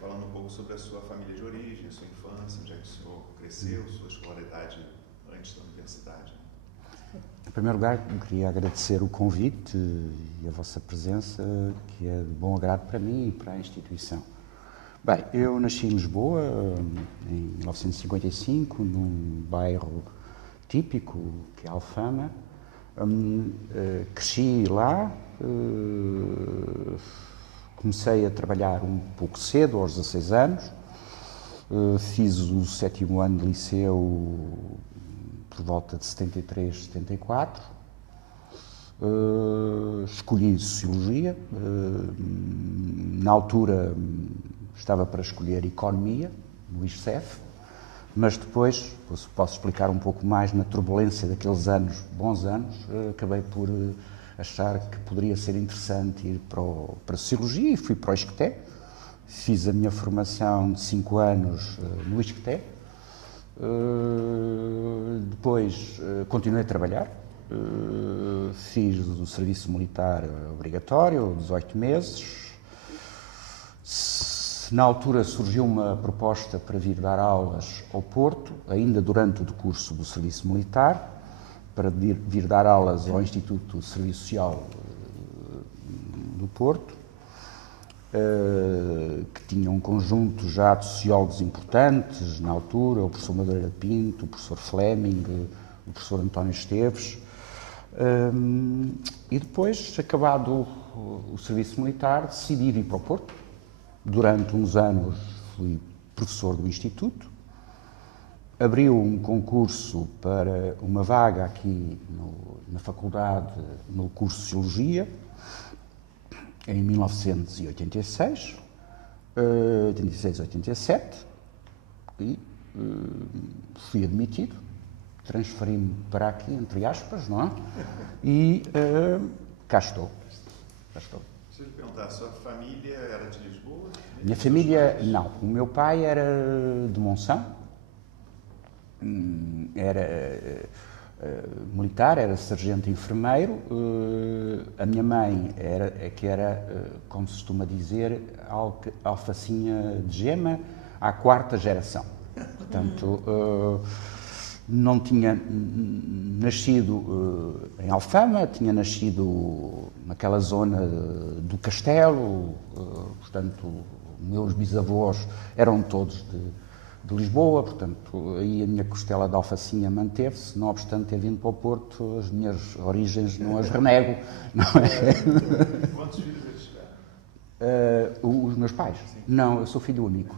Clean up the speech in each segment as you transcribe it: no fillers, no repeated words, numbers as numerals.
falando um pouco sobre a sua família de origem, a sua infância, onde é que o senhor cresceu, sua escolaridade antes da universidade. Em primeiro lugar, eu queria agradecer o convite e a vossa presença, que é de bom agrado para mim e para a instituição. Bem, eu nasci em Lisboa em 1955, num bairro típico, que é Alfama. Cresci lá, comecei a trabalhar um pouco cedo, aos 16 anos. Fiz o 7º ano de liceu por volta de 73, 74. Escolhi Sociologia. Na altura estava para escolher Economia, no ISCEF, mas depois, posso explicar um pouco mais, na turbulência daqueles anos, bons anos, acabei por achar que poderia ser interessante ir para a Sociologia e fui para o ISCTE. Fiz a minha formação de 5 anos no ISCTE. Depois continuei a trabalhar, fiz o serviço militar obrigatório, 18 meses. Na altura surgiu uma proposta para vir dar aulas ao Porto, ainda durante o decurso do serviço militar, para vir dar aulas ao Instituto de Serviço Social do Porto, que tinha um conjunto já de sociólogos importantes na altura, o professor Madureira Pinto, o professor Fleming, o professor António Esteves. E depois, acabado o serviço militar, decidi vir para o Porto. Durante uns anos fui professor do Instituto. Abriu um concurso para uma vaga aqui na faculdade, no curso de Sociologia, em 1986, 86, 87, e fui admitido, transferi-me para aqui, entre aspas, não é? E cá estou. Deixa eu lhe perguntar, a sua família era de Lisboa? Minha família, não. O meu pai era de Monção, era militar, era sargento enfermeiro. A minha mãe era, como se costuma dizer, alfacinha de gema à 4ª geração. Portanto, não tinha nascido em Alfama, tinha nascido naquela zona do Castelo. Portanto, meus bisavós eram todos de Lisboa, portanto, aí a minha costela de alfacinha manteve-se, não obstante ter vindo para o Porto, as minhas origens não as renego. Não é? Quantos filhos eles tiveram? Os meus pais? Sim. Não, eu sou filho único.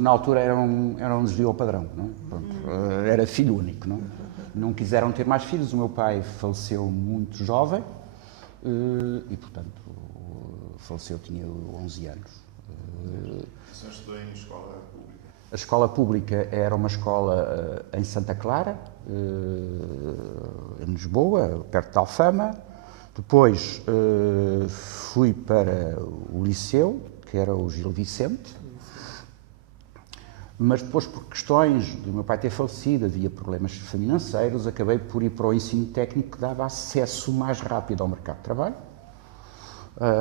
Na altura era um desvio ao padrão, não é? Pronto, era filho único. Não quiseram ter mais filhos, o meu pai faleceu muito jovem e, portanto, faleceu, tinha 11 anos. O senhor estudou em escola pública? A escola pública era uma escola em Santa Clara, em Lisboa, perto de Alfama. Depois fui para o liceu, que era o Gil Vicente, mas depois, por questões do meu pai ter falecido, havia problemas financeiros, acabei por ir para o ensino técnico, que dava acesso mais rápido ao mercado de trabalho.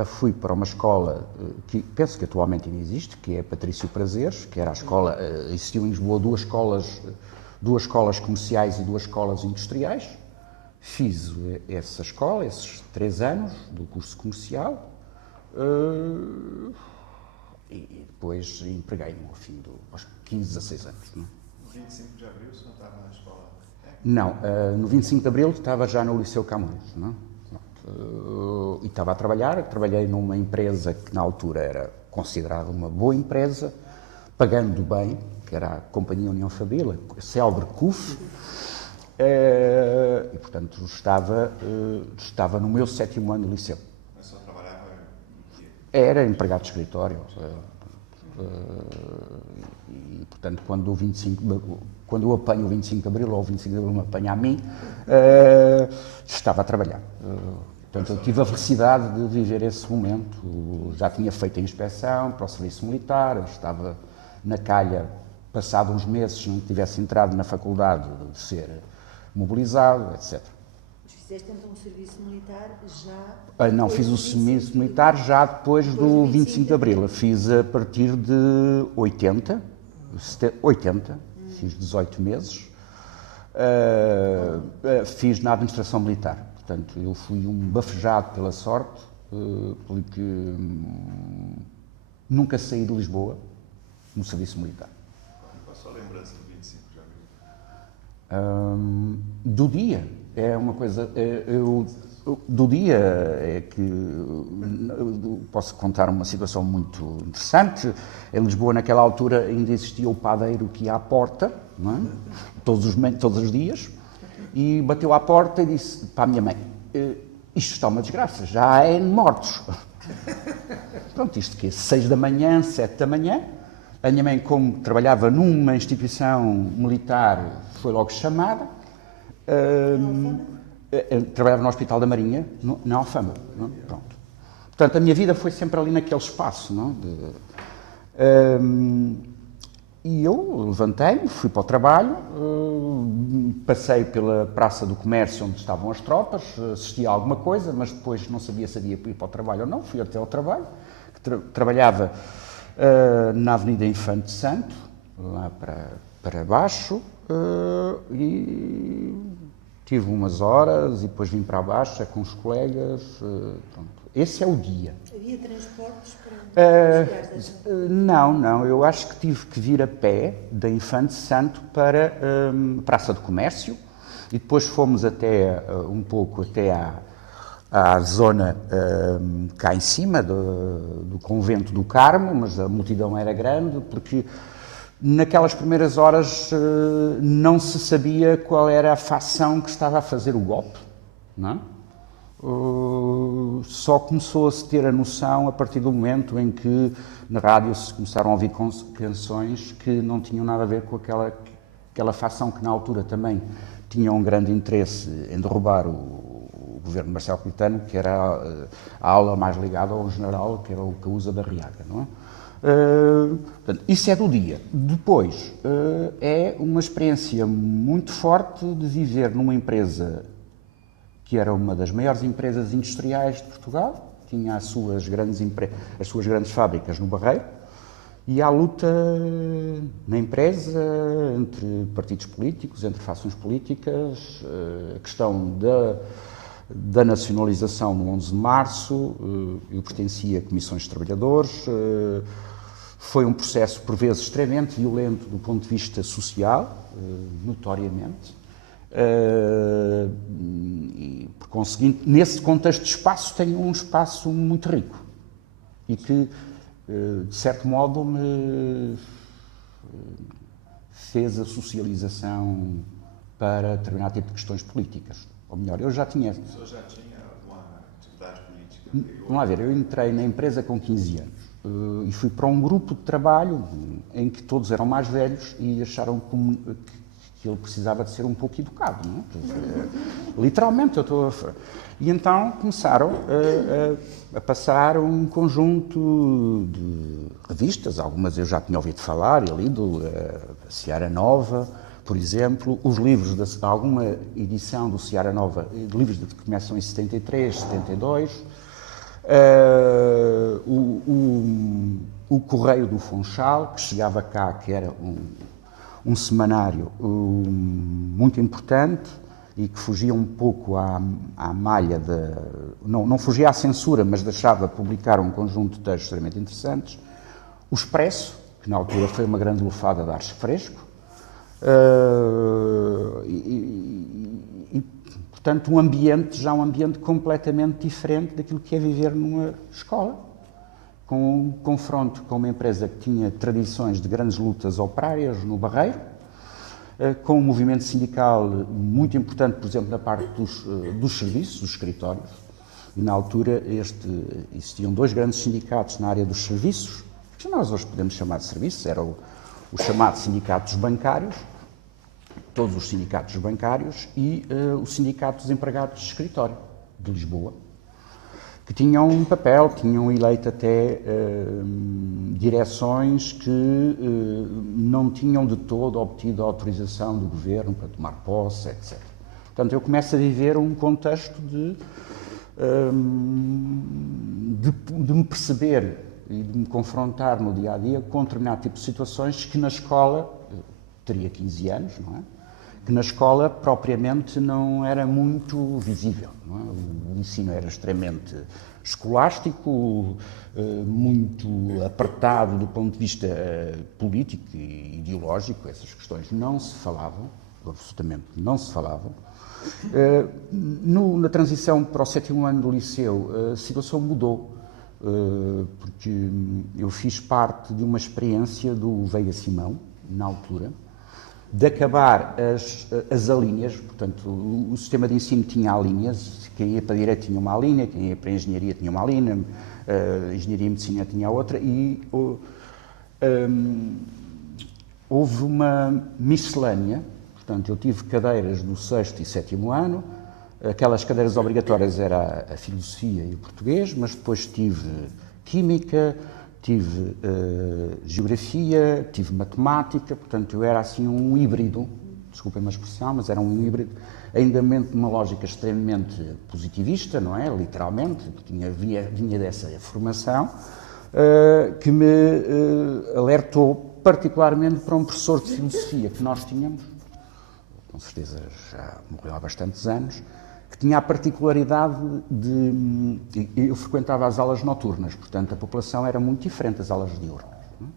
Fui para uma escola que penso que atualmente ainda existe, que é Patrício Prazeres, que era a escola, existiu em Lisboa duas escolas comerciais e 2 escolas industriais. Fiz essa escola, esses 3 anos do curso comercial, e depois empreguei-me aos 15, 16 anos. Não é? No 25 de Abril o senhor estava na escola? Não, no 25 de Abril estava já no Liceu Camões, não é? E estava a trabalhar, trabalhei numa empresa que na altura era considerada uma boa empresa, pagando bem, que era a Companhia União Fabril, a célebre CUF, e portanto estava no meu 7º ano de liceu. Mas só trabalhava em quê? Era empregado de escritório, e portanto quando eu apanho o 25 de Abril, ou o 25 de Abril me apanha a mim, estava a trabalhar. Portanto, eu tive a felicidade de viver esse momento. Já tinha feito a inspeção para o serviço militar, estava na calha, passado uns meses, se não tivesse entrado na faculdade, de ser mobilizado, etc. Mas Fizeste então o serviço militar já... Não, fiz o serviço militar já depois do 25 de Abril. Fiz a partir de 80, fiz 18 meses. Fiz na administração militar. Portanto, eu fui um bafejado pela sorte, porque nunca saí de Lisboa no serviço militar. Qual a sua lembrança do 25 de Abril? Do dia, é uma coisa... do dia é que posso contar uma situação muito interessante. Em Lisboa, naquela altura, ainda existia o padeiro que ia à porta, não é? todos os dias, e bateu à porta e disse para a minha mãe: isto está uma desgraça, já há N mortos. Pronto, isto que é 6 da manhã, 7 da manhã. A minha mãe, como trabalhava numa instituição militar, foi logo chamada. Trabalhava no Hospital da Marinha, na Alfama. Não? Pronto. Portanto, a minha vida foi sempre ali naquele espaço. Não? E eu levantei-me, fui para o trabalho, passei pela Praça do Comércio, onde estavam as tropas, assisti a alguma coisa, mas depois não sabia se havia ir para o trabalho ou não. Fui até ao trabalho, trabalhava na Avenida Infante Santo, lá para baixo, e tive umas horas e depois vim para a Baixa com os colegas. Pronto. Esse é o dia. Havia transportes para Não. Eu acho que tive que vir a pé da Infante Santo para Praça do Comércio e depois fomos até um pouco até à zona cá em cima do Convento do Carmo, mas a multidão era grande porque naquelas primeiras horas não se sabia qual era a facção que estava a fazer o golpe, não é? Só começou a se ter a noção a partir do momento em que na rádio se começaram a ouvir canções que não tinham nada a ver com aquela facção que na altura também tinha um grande interesse em derrubar o governo de Marcelo Caetano, que era a ala mais ligada ao general, que era o Caúza da Riaga, não é? Portanto, isso é do dia. Depois, é uma experiência muito forte de viver numa empresa que era uma das maiores empresas industriais de Portugal, tinha as suas grandes fábricas no Barreiro, e há luta na empresa entre partidos políticos, entre fações políticas, a questão da nacionalização no 11 de março, eu pertencia a comissões de trabalhadores, foi um processo, por vezes, extremamente violento do ponto de vista social, notoriamente, e, por conseguinte, nesse contexto de espaço, tenho um espaço muito rico e que, de certo modo, me fez a socialização para determinado tipo de questões políticas. Ou melhor, eu já tinha... O senhor já tinha alguma atividade política? Vamos lá ver, eu entrei na empresa com 15 anos e fui para um grupo de trabalho em que todos eram mais velhos e acharam que ele precisava de ser um pouco educado, não é? Literalmente, eu estou... E então começaram a passar um conjunto de revistas, algumas eu já tinha ouvido falar e lido, a Seara Nova, por exemplo, os livros, alguma edição do Seara Nova, livros que começam em 73, 72, o Correio do Funchal, que chegava cá, que era um semanário muito importante e que fugia um pouco à malha não fugia à censura, mas deixava publicar um conjunto de textos extremamente interessantes. O Expresso, que na altura foi uma grande lufada de ar fresco, portanto, um ambiente completamente diferente daquilo que é viver numa escola, com um confronto com uma empresa que tinha tradições de grandes lutas operárias no Barreiro, com um movimento sindical muito importante, por exemplo, na parte dos serviços, dos escritórios. E na altura existiam dois grandes sindicatos na área dos serviços, que nós hoje podemos chamar de serviços, era o chamado Sindicato dos Bancários, todos os sindicatos bancários, e o Sindicato dos Empregados de Escritório de Lisboa, que tinham um papel, tinham eleito até direções que não tinham de todo obtido a autorização do governo para tomar posse, etc. Portanto, eu começo a viver um contexto de me perceber e de me confrontar no dia-a-dia com um determinado tipo de situações que na escola, eu teria 15 anos, não é? Que na escola propriamente não era muito visível, não é? O ensino era extremamente escolástico, muito apertado do ponto de vista político e ideológico, essas questões não se falavam, absolutamente não se falavam. Na transição para o 7º ano do liceu, a situação mudou, porque eu fiz parte de uma experiência do Veiga Simão, na altura, de acabar as alíneas, portanto, o sistema de ensino tinha alíneas, quem ia para a Direito tinha uma alínea, quem ia para a Engenharia tinha uma alínea, a Engenharia e Medicina tinha outra, e houve uma miscelânea, portanto, eu tive cadeiras do 6º e 7º ano, aquelas cadeiras obrigatórias era a Filosofia e o Português, mas depois tive Química, tive Geografia, tive Matemática, portanto eu era assim um híbrido, desculpem a expressão, mas era um híbrido, ainda de uma lógica extremamente positivista, não é? Literalmente, vinha dessa formação, que me alertou particularmente para um professor de Filosofia que nós tínhamos, com certeza já morreu há bastantes anos, que tinha a particularidade de... Eu frequentava as aulas noturnas, portanto a população era muito diferente das aulas diurnas. Não é?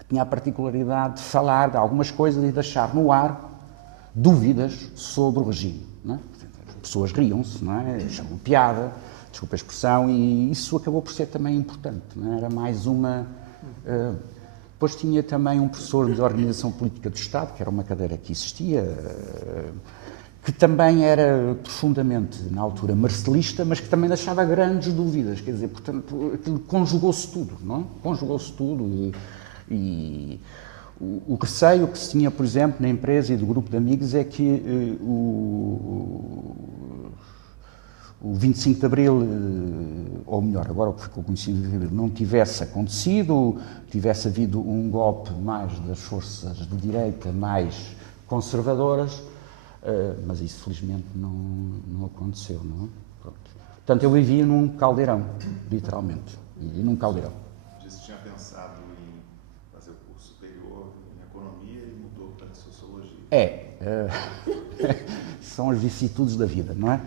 Que tinha a particularidade de falar de algumas coisas e de deixar no ar dúvidas sobre o regime. Não é? As pessoas riam-se, não é? Chamam piada, desculpa a expressão, e isso acabou por ser também importante. Não é? Era mais uma... Depois tinha também um professor de Organização Política do Estado, que era uma cadeira que existia, que também era profundamente, na altura, marcelista, mas que também deixava grandes dúvidas, quer dizer, portanto, aquilo conjugou-se tudo, não é? Conjugou-se tudo e o receio que se tinha, por exemplo, na empresa e do grupo de amigos é que o 25 de Abril, ou melhor, agora o que ficou conhecido de Abril, não tivesse acontecido, tivesse havido um golpe mais das forças de direita, mais conservadoras, mas isso felizmente não aconteceu, não é? Pronto. Portanto, eu vivia num caldeirão, literalmente, vivia num caldeirão. Você tinha pensado em fazer o curso superior em Economia e mudou para Sociologia. São as vicissitudes da vida, não é?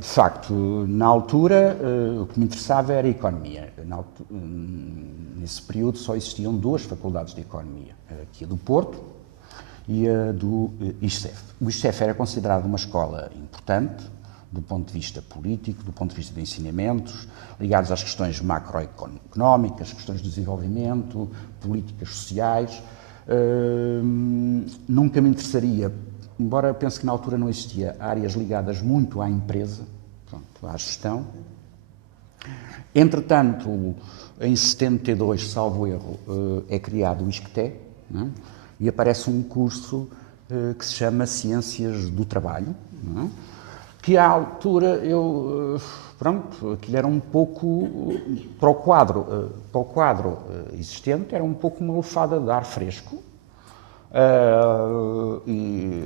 De facto, na altura, o que me interessava era a Economia. Nesse período só existiam 2 faculdades de Economia, aqui a do Porto e a do ISCEF. O ISCEF era considerado uma escola importante, do ponto de vista político, do ponto de vista de ensinamentos, ligados às questões macroeconómicas, questões de desenvolvimento, políticas sociais. Nunca me interessaria, embora eu pense que na altura não existia, áreas ligadas muito à empresa, pronto, à gestão. Entretanto, em 72, salvo erro, é criado o ISCTE, não é? E aparece um curso que se chama Ciências do Trabalho, não é? Que à altura pronto, aquilo era um pouco, para o quadro existente, era um pouco uma lufada de ar fresco, e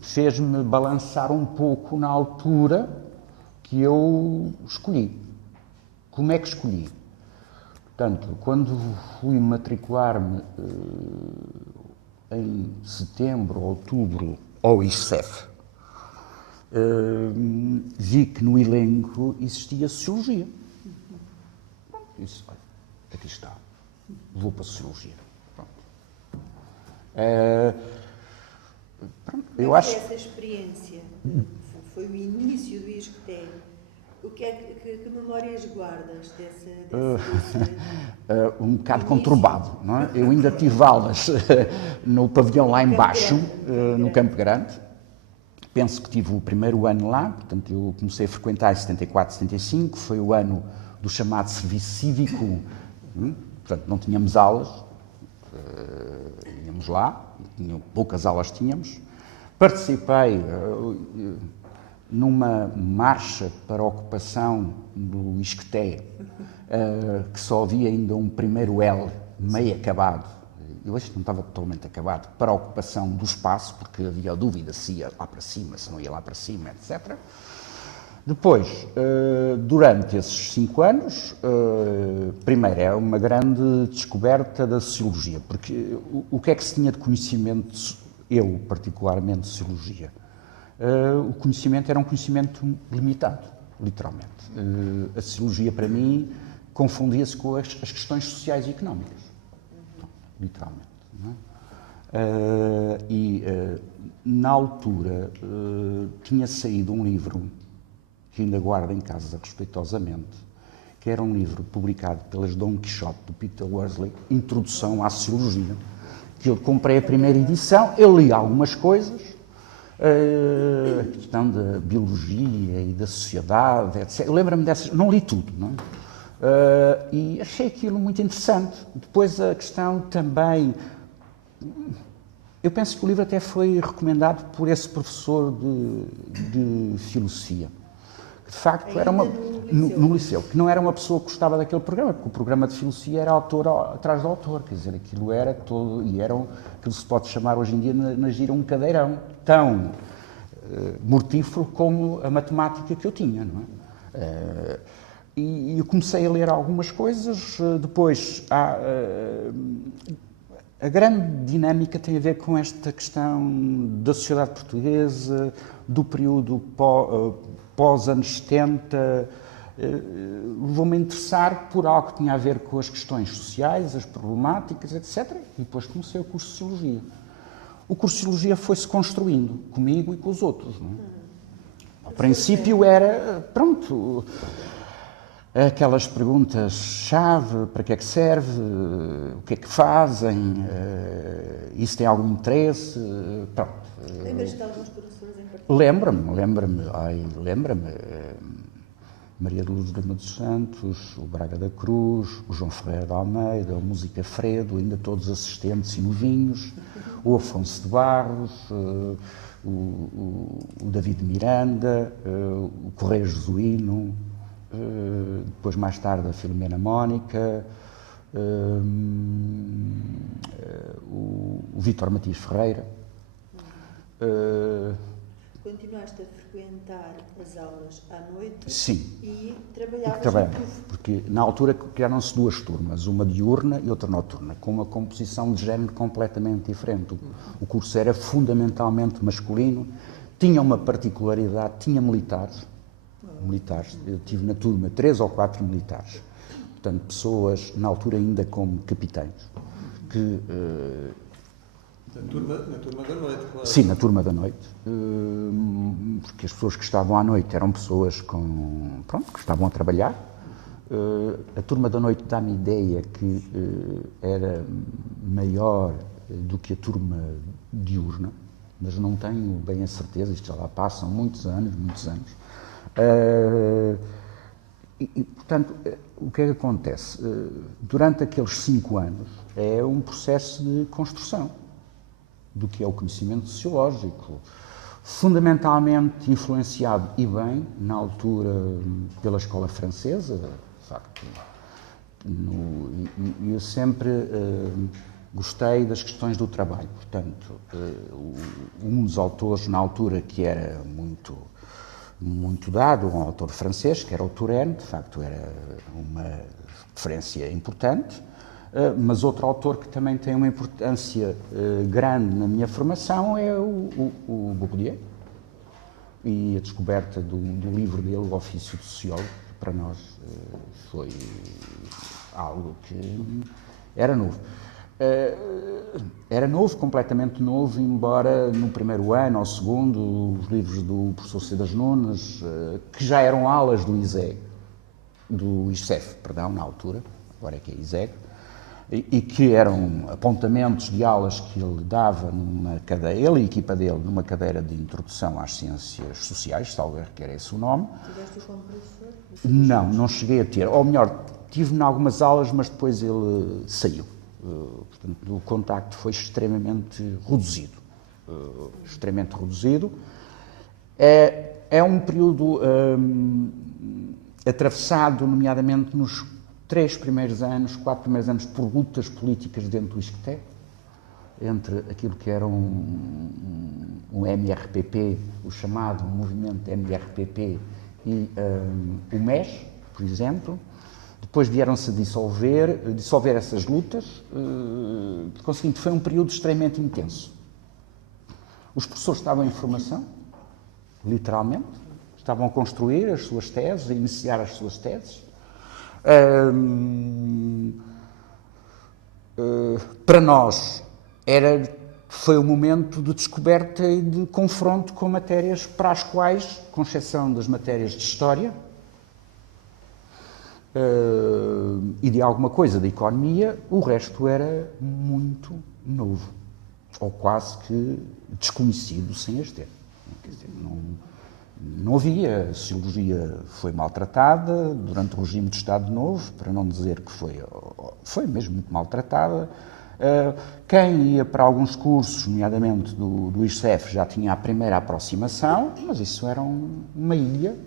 fez-me balançar um pouco na altura que eu escolhi. Como é que escolhi? Portanto, quando fui matricular-me em setembro, outubro, ao ISCEF, vi que no elenco existia Sociologia. Disse, olha, aqui está, vou para a Sociologia. Pronto, eu acho... essa experiência foi o início do ISCTE. O que é que memórias guardas desse um bocado conturbado, não é? Eu ainda tive aulas no pavilhão lá embaixo, no Campo Grande. Penso que tive o primeiro ano lá, portanto eu comecei a frequentar em 74, 75, foi o ano do chamado serviço cívico, portanto não tínhamos aulas, íamos lá, poucas aulas tínhamos. Participei numa marcha para a ocupação do ISCTE, que só havia ainda um primeiro L meio acabado, eu acho que não estava totalmente acabado, para a ocupação do espaço, porque havia dúvida se ia lá para cima, se não ia lá para cima, etc. Depois, durante esses 5 anos, primeiro é uma grande descoberta da sociologia, porque o que é que se tinha de conhecimento, eu particularmente, de sociologia? O conhecimento era um conhecimento limitado, literalmente. A sociologia, para mim, confundia-se com as questões sociais e económicas, literalmente. Não é? Na altura, tinha saído um livro que ainda guardo em casa respeitosamente, que era um livro publicado pelas Dom Quixote, do Peter Worsley, Introdução à Sociologia, que eu comprei a primeira edição, eu li algumas coisas, a questão da biologia e da sociedade, etc. Eu lembro-me dessas, não li tudo, não é? E achei aquilo muito interessante. Depois a questão também, eu penso que o livro até foi recomendado por esse professor de filosofia. De facto, era no liceu, que não era uma pessoa que gostava daquele programa, porque o programa de filosofia era autor atrás do autor, quer dizer, aquilo era todo, e era aquilo que se pode chamar hoje em dia na gira um cadeirão, tão mortífero como a matemática que eu tinha, não é? E eu comecei a ler algumas coisas, depois a grande dinâmica tem a ver com esta questão da sociedade portuguesa, do período pós-anos 70, levou-me a interessar por algo que tinha a ver com as questões sociais, as problemáticas, etc. E depois comecei o curso de Sociologia. O curso de Sociologia foi-se construindo, comigo e com os outros. Não é? Ao princípio era, pronto, aquelas perguntas-chave, para que é que serve, o que é que fazem, isso tem algum interesse, pronto. Lembras-te de alguns professores em particular? Lembra-me. Maria de Lourdes Gama dos Santos, o Braga da Cruz, o João Ferreira de Almeida, o Música Fredo, ainda todos assistentes e novinhos, o Afonso de Barros, o David Miranda, o Correio Jesuíno, depois mais tarde a Filomena Mónica, o Vítor Matias Ferreira. Continuaste a frequentar as aulas à noite? Sim. E trabalhavas porque na altura criaram-se 2 turmas, uma diurna e outra noturna, com uma composição de género completamente diferente. O curso era fundamentalmente masculino, tinha uma particularidade, tinha militares. Eu tive na turma 3 ou 4 militares, portanto pessoas na altura ainda como capitães, que Na turma da noite, claro. Sim, na turma da noite, porque as pessoas que estavam à noite eram pessoas que estavam a trabalhar. A turma da noite dá-me ideia que era maior do que a turma diurna, mas não tenho bem a certeza, isto já lá passam muitos anos. Portanto, o que é que acontece? Durante aqueles 5 anos é um processo de construção do que é o conhecimento sociológico, fundamentalmente influenciado, e bem, na altura, pela escola francesa, de facto. Eu sempre gostei das questões do trabalho, portanto, um dos autores na altura que era muito dado, um autor francês, que era o Turenne, de facto era uma referência importante. Mas outro autor que também tem uma importância grande na minha formação é o Bourdieu, e a descoberta do livro dele, O Ofício de Sociólogo, que para nós foi algo que era novo. Era novo, completamente novo, embora no primeiro ano ou segundo os livros do professor Cedas Nunes, que já eram aulas do ISEF, na altura, agora é que é ISEG, e que eram apontamentos de aulas que ele dava numa cadeira, ele e a equipa dele, numa cadeira de introdução às ciências sociais, salvo que era esse o nome. Tiveste como professor? Não cheguei a ter. Ou melhor, tive em algumas aulas, mas depois ele saiu. Portanto, o contacto foi extremamente reduzido. É um período atravessado, nomeadamente nos 4 primeiros anos, por lutas políticas dentro do ISCTE, entre aquilo que era um MRPP, o chamado movimento MRPP, e o MES, por exemplo. Depois vieram-se a dissolver essas lutas, conseguindo, foi um período extremamente intenso. Os professores estavam em formação, literalmente, estavam a construir as suas teses, a iniciar as suas teses. Para nós, foi um momento de descoberta e de confronto com matérias para as quais, com exceção das matérias de História e de alguma coisa da Economia, o resto era muito novo, ou quase que desconhecido sem as ter. Quer dizer, não havia, a Sociologia foi maltratada durante o regime de Estado Novo, para não dizer que foi mesmo muito maltratada. Quem ia para alguns cursos, nomeadamente do ISEF, já tinha a primeira aproximação, mas isso era uma ilha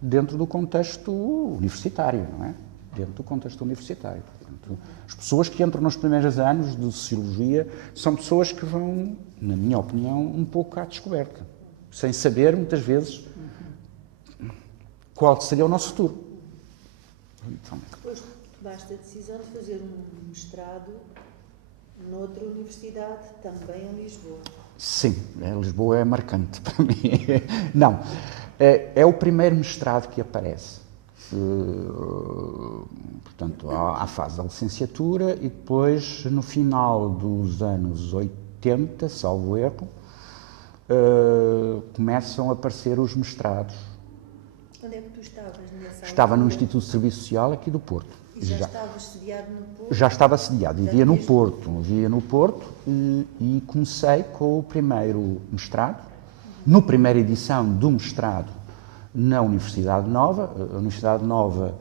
dentro do contexto universitário, não é? Dentro do contexto universitário. Portanto, as pessoas que entram nos primeiros anos de Sociologia são pessoas que vão, na minha opinião, um pouco à descoberta, sem saber, muitas vezes, qual seria o nosso futuro. Então, depois tomaste a decisão de fazer um mestrado noutra universidade, também em Lisboa. Sim, Lisboa é marcante para mim. Não, é o primeiro mestrado que aparece. Portanto, há a fase da licenciatura e depois, no final dos anos 80, salvo erro, começam a aparecer os mestrados. Onde é que tu estavas nessa Estava no altura? Instituto de Serviço Social aqui do Porto. E já estavas sediado no Porto? Já estava sediado, Já vivia no tinhas- Porto, e comecei com o primeiro mestrado, na primeira edição do mestrado na Universidade Nova. A Universidade Nova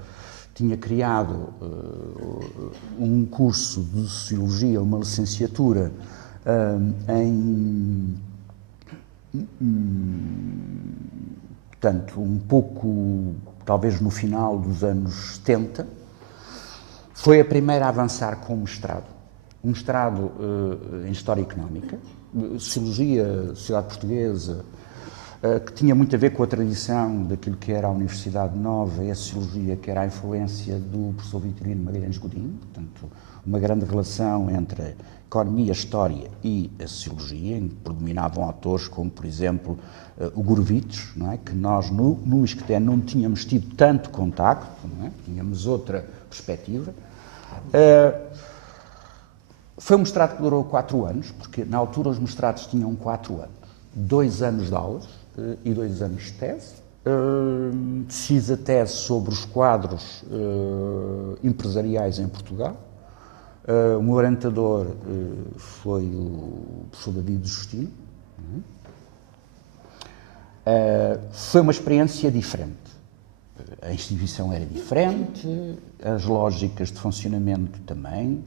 tinha criado um curso de Sociologia, uma licenciatura portanto, um pouco, talvez no final dos anos 70, foi a primeira a avançar com o mestrado. Um mestrado em História Económica, Sociologia, Sociedade Portuguesa, que tinha muito a ver com a tradição daquilo que era a Universidade Nova e a Sociologia, que era a influência do professor Vitorino Magalhães Godinho, portanto, uma grande relação entre a Economia, a História e a Sociologia, em que predominavam autores como, por exemplo, o Gurevitch, não é? Que nós no ISCTE não tínhamos tido tanto contacto, não é? Tínhamos outra perspectiva. Foi um mestrado que durou 4 anos, porque na altura os mestrados tinham 4 anos, 2 anos de aulas e 2 anos de tese. Fiz a tese sobre os quadros empresariais em Portugal. O meu orientador foi o professor David Justino. Foi uma experiência diferente. A instituição era diferente, as lógicas de funcionamento também,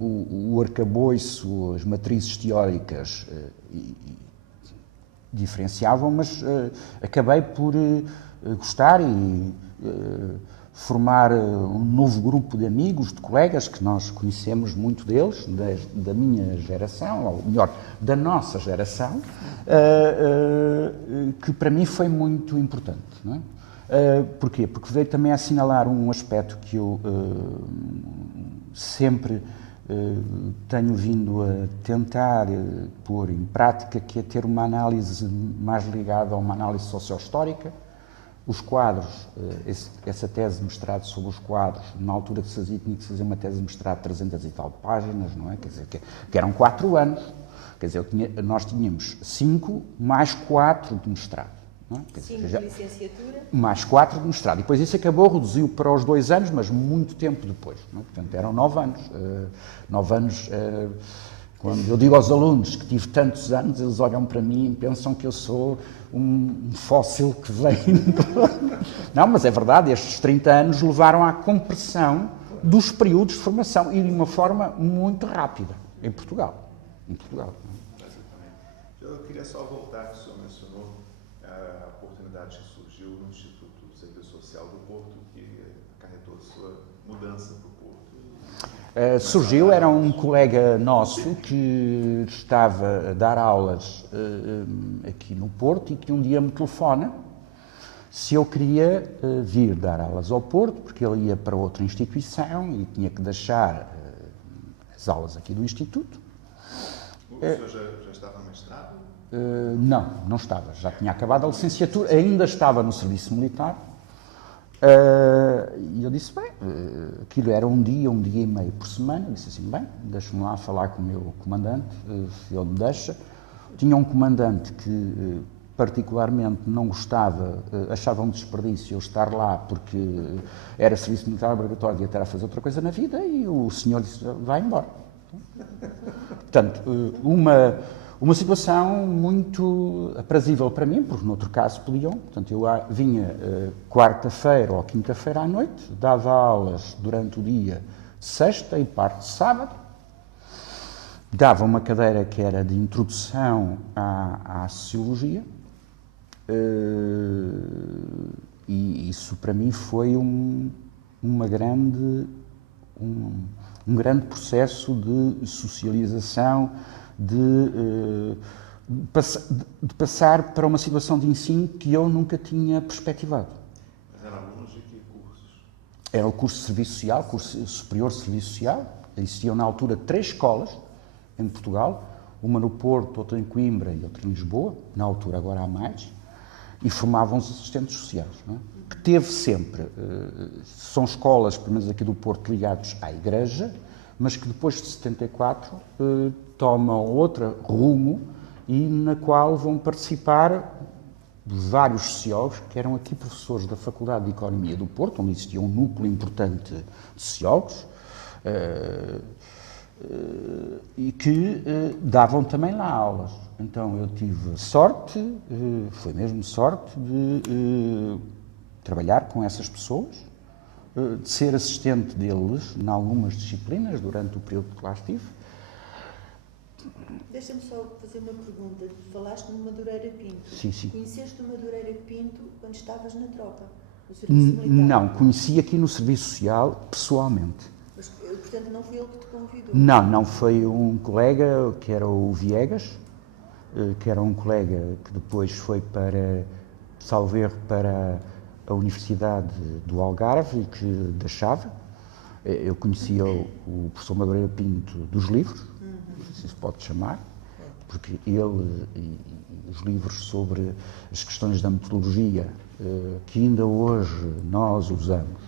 o arcabouço, as matrizes teóricas diferenciavam, mas acabei por gostar e formar um novo grupo de amigos, de colegas, que nós conhecemos muito deles, da minha geração, ou melhor, da nossa geração, que para mim foi muito importante. Não é? Porquê? Porque veio também a assinalar um aspecto que eu sempre tenho vindo a tentar pôr em prática, que é ter uma análise mais ligada a uma análise sociohistórica. Os quadros, essa tese de mestrado sobre os quadros, na altura que se fazia, tinha que fazer uma tese de mestrado de 300 e tal páginas, não é? Quer dizer, que eram 4 anos. Quer dizer, nós tínhamos 5 mais 4 de mestrado. Não é? Quer dizer, 5 de licenciatura? Mais 4 de mestrado. E depois isso acabou, reduziu para os 2 anos, mas muito tempo depois. Não é? Portanto, eram 9 anos. 9 anos... Quando eu digo aos alunos que tive tantos anos, eles olham para mim e pensam que eu sou um fóssil que vem... Não, mas é verdade, estes 30 anos levaram à compressão dos períodos de formação e de uma forma muito rápida, em Portugal. Exatamente. Eu queria só voltar, que o senhor mencionou a oportunidade atividade que surgiu no Instituto do Serviço Social do Porto, que acarretou a sua mudança para o Porto? Surgiu, era um colega nosso que estava a dar aulas aqui no Porto e que um dia me telefona se eu queria vir dar aulas ao Porto, porque ele ia para outra instituição e tinha que deixar as aulas aqui do Instituto. O senhor já estava no mestrado? Não estava. Já tinha acabado a licenciatura, ainda estava no serviço militar. E eu disse, bem, aquilo era um dia e meio por semana. Eu disse assim, bem, deixa-me lá falar com o meu comandante, se ele me deixa. Tinha um comandante que particularmente não gostava, achava um desperdício eu estar lá porque era serviço militar obrigatório e ia estar a fazer outra coisa na vida, e o senhor disse, vai embora. Portanto, uma situação muito aprazível para mim, porque no outro caso podiam. Portanto, eu vinha quarta-feira ou quinta-feira à noite, dava aulas durante o dia de sexta e parte de sábado, dava uma cadeira que era de introdução à sociologia, e isso para mim foi um grande processo de socialização, de passar para uma situação de ensino que eu nunca tinha perspectivado. Mas eram alunos de que cursos? Era o curso de Serviço Social, curso superior de Serviço Social. Existiam na altura 3 escolas em Portugal, uma no Porto, outra em Coimbra e outra em Lisboa, na altura agora há mais, e formavam os assistentes sociais, não é? Que teve sempre, são escolas, pelo menos aqui do Porto, ligados à Igreja, mas que depois de 74 tomam outro rumo e na qual vão participar vários sociólogos, que eram aqui professores da Faculdade de Economia do Porto, onde existia um núcleo importante de sociólogos, e que davam também lá aulas. Então eu tive sorte, foi mesmo sorte, de trabalhar com essas pessoas, de ser assistente deles em algumas disciplinas durante o período que lá estive. Deixa-me só fazer uma pergunta. Falaste no Madureira Pinto. Sim, sim. Conheceste o Madureira Pinto quando estavas na tropa, no serviço militar? Não, conheci aqui no Serviço Social pessoalmente. Mas, portanto, não foi ele que te convidou? Não, foi um colega que era o Viegas, que era um colega que depois foi para, salvo erro, para a Universidade do Algarve e que deixava. Eu conhecia o professor Madureira Pinto dos livros, se se pode chamar, porque ele e os livros sobre as questões da metodologia, que ainda hoje nós usamos,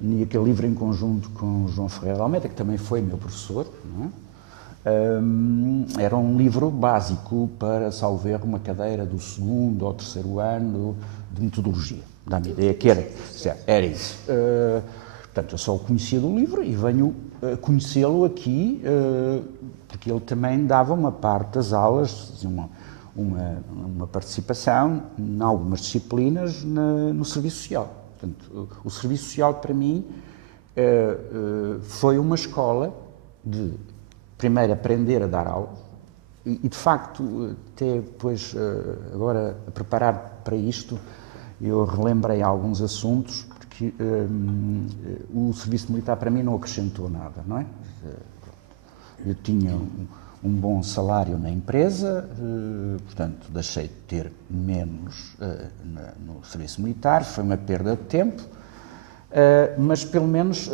e aquele livro em conjunto com o João Ferreira de Almeida, que também foi meu professor, não é? Era um livro básico para, salvo erro, uma cadeira do 2º ou 3º ano de metodologia. Dá-me a ideia que era isso. Portanto, eu só o conhecia do livro e venho conhecê-lo aqui, porque ele também dava uma parte das aulas, uma participação em algumas disciplinas no Serviço Social. Portanto, o Serviço Social, para mim, foi uma escola de, primeiro, aprender a dar aulas e de facto, até depois, agora, a preparar para isto, eu relembrei alguns assuntos, porque o serviço militar, para mim, não acrescentou nada, não é? Eu tinha um bom salário na empresa, portanto, deixei de ter menos no serviço militar, foi uma perda de tempo, mas pelo menos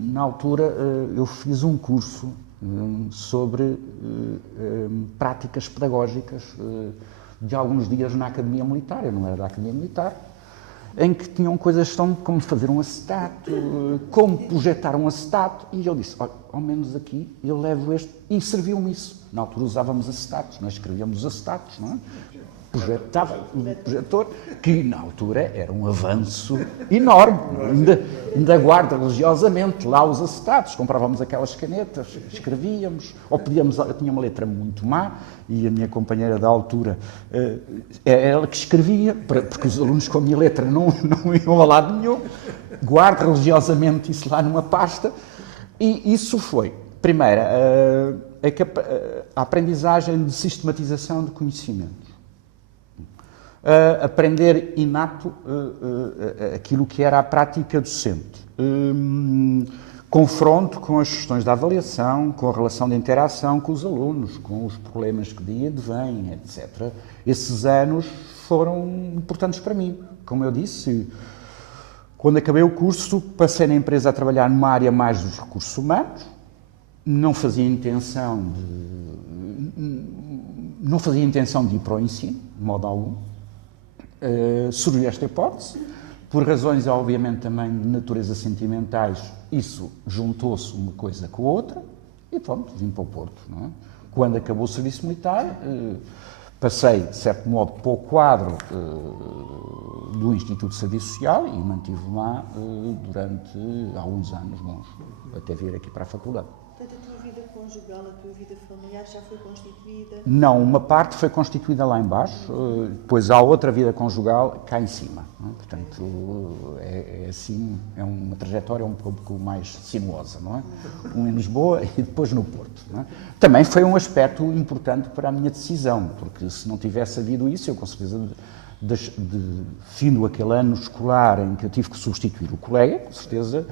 na altura eu fiz um curso sobre práticas pedagógicas de alguns dias na Academia Militar, eu não era da Academia Militar, em que tinham coisas tão como fazer um acetato, como projetar um acetato, e eu disse, olha, ao menos aqui eu levo este, e serviu-me isso. Na altura usávamos acetatos, nós escrevíamos acetatos, não é? Projetava o projetor, que na altura era um avanço enorme, ainda guarda religiosamente lá os acetatos, comprávamos aquelas canetas, escrevíamos, ou podíamos, eu tinha uma letra muito má, e a minha companheira da altura, era ela que escrevia, porque os alunos com a minha letra não iam a lado nenhum, guardo religiosamente isso lá numa pasta, e isso foi, primeiro, a aprendizagem de sistematização de conhecimentos. aprender inato aquilo que era a prática docente. Confronto com as questões da avaliação, com a relação de interação com os alunos, com os problemas que dia de vêm, etc. Esses anos foram importantes para mim. Como eu disse, quando acabei o curso, passei na empresa a trabalhar numa área mais dos recursos humanos, não fazia intenção de ir para o ensino, de modo algum. Surgiu esta hipótese, por razões obviamente também de natureza sentimentais, isso juntou-se uma coisa com a outra e pronto, vim para o Porto. Não é? Quando acabou o serviço militar, passei, de certo modo, para o quadro do Instituto de Serviço Social e mantive-me lá durante alguns anos bons, até vir aqui para a faculdade. Portanto, a tua vida conjugal, a tua vida familiar já foi constituída? Não, uma parte foi constituída lá em baixo, depois há outra vida conjugal cá em cima. Não é? Portanto, é assim, é uma trajetória um pouco mais sinuosa, não é? Um em Lisboa e depois no Porto. Não é? Também foi um aspecto importante para a minha decisão, porque se não tivesse havido isso, eu com certeza, findo aquele ano escolar em que eu tive que substituir o colega, com certeza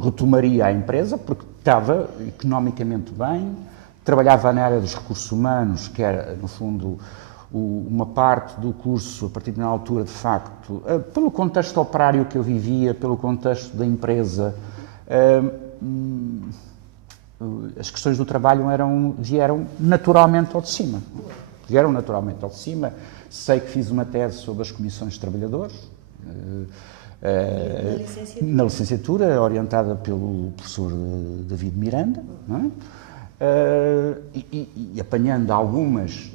retomaria a empresa, porque estava economicamente bem, trabalhava na área dos recursos humanos, que era, no fundo, uma parte do curso, a partir de uma altura, de facto, pelo contexto operário que eu vivia, pelo contexto da empresa, as questões do trabalho vieram naturalmente ao de cima. Sei que fiz uma tese sobre as comissões de trabalhadores, na licenciatura, orientada pelo professor David Miranda, não é? E apanhando algumas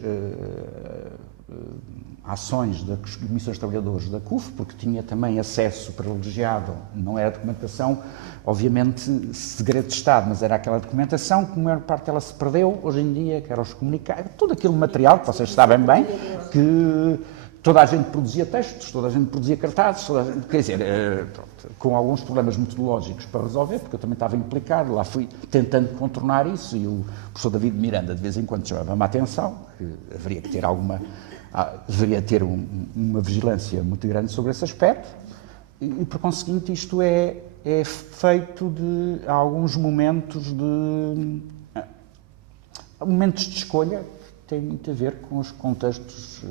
ações das comissões de trabalhadores da CUF, porque tinha também acesso privilegiado, não era documentação, obviamente, segredo de Estado, mas era aquela documentação que a maior parte dela se perdeu hoje em dia, que era os comunicados, todo aquele material que vocês sabem bem, que toda a gente produzia textos, toda a gente produzia cartazes, quer dizer, pronto, com alguns problemas metodológicos para resolver, porque eu também estava implicado, lá fui tentando contornar isso e o professor David Miranda de vez em quando chamava-me a atenção, que deveria ter uma vigilância muito grande sobre esse aspecto e por conseguinte isto é feito de alguns momentos de escolha que têm muito a ver com os contextos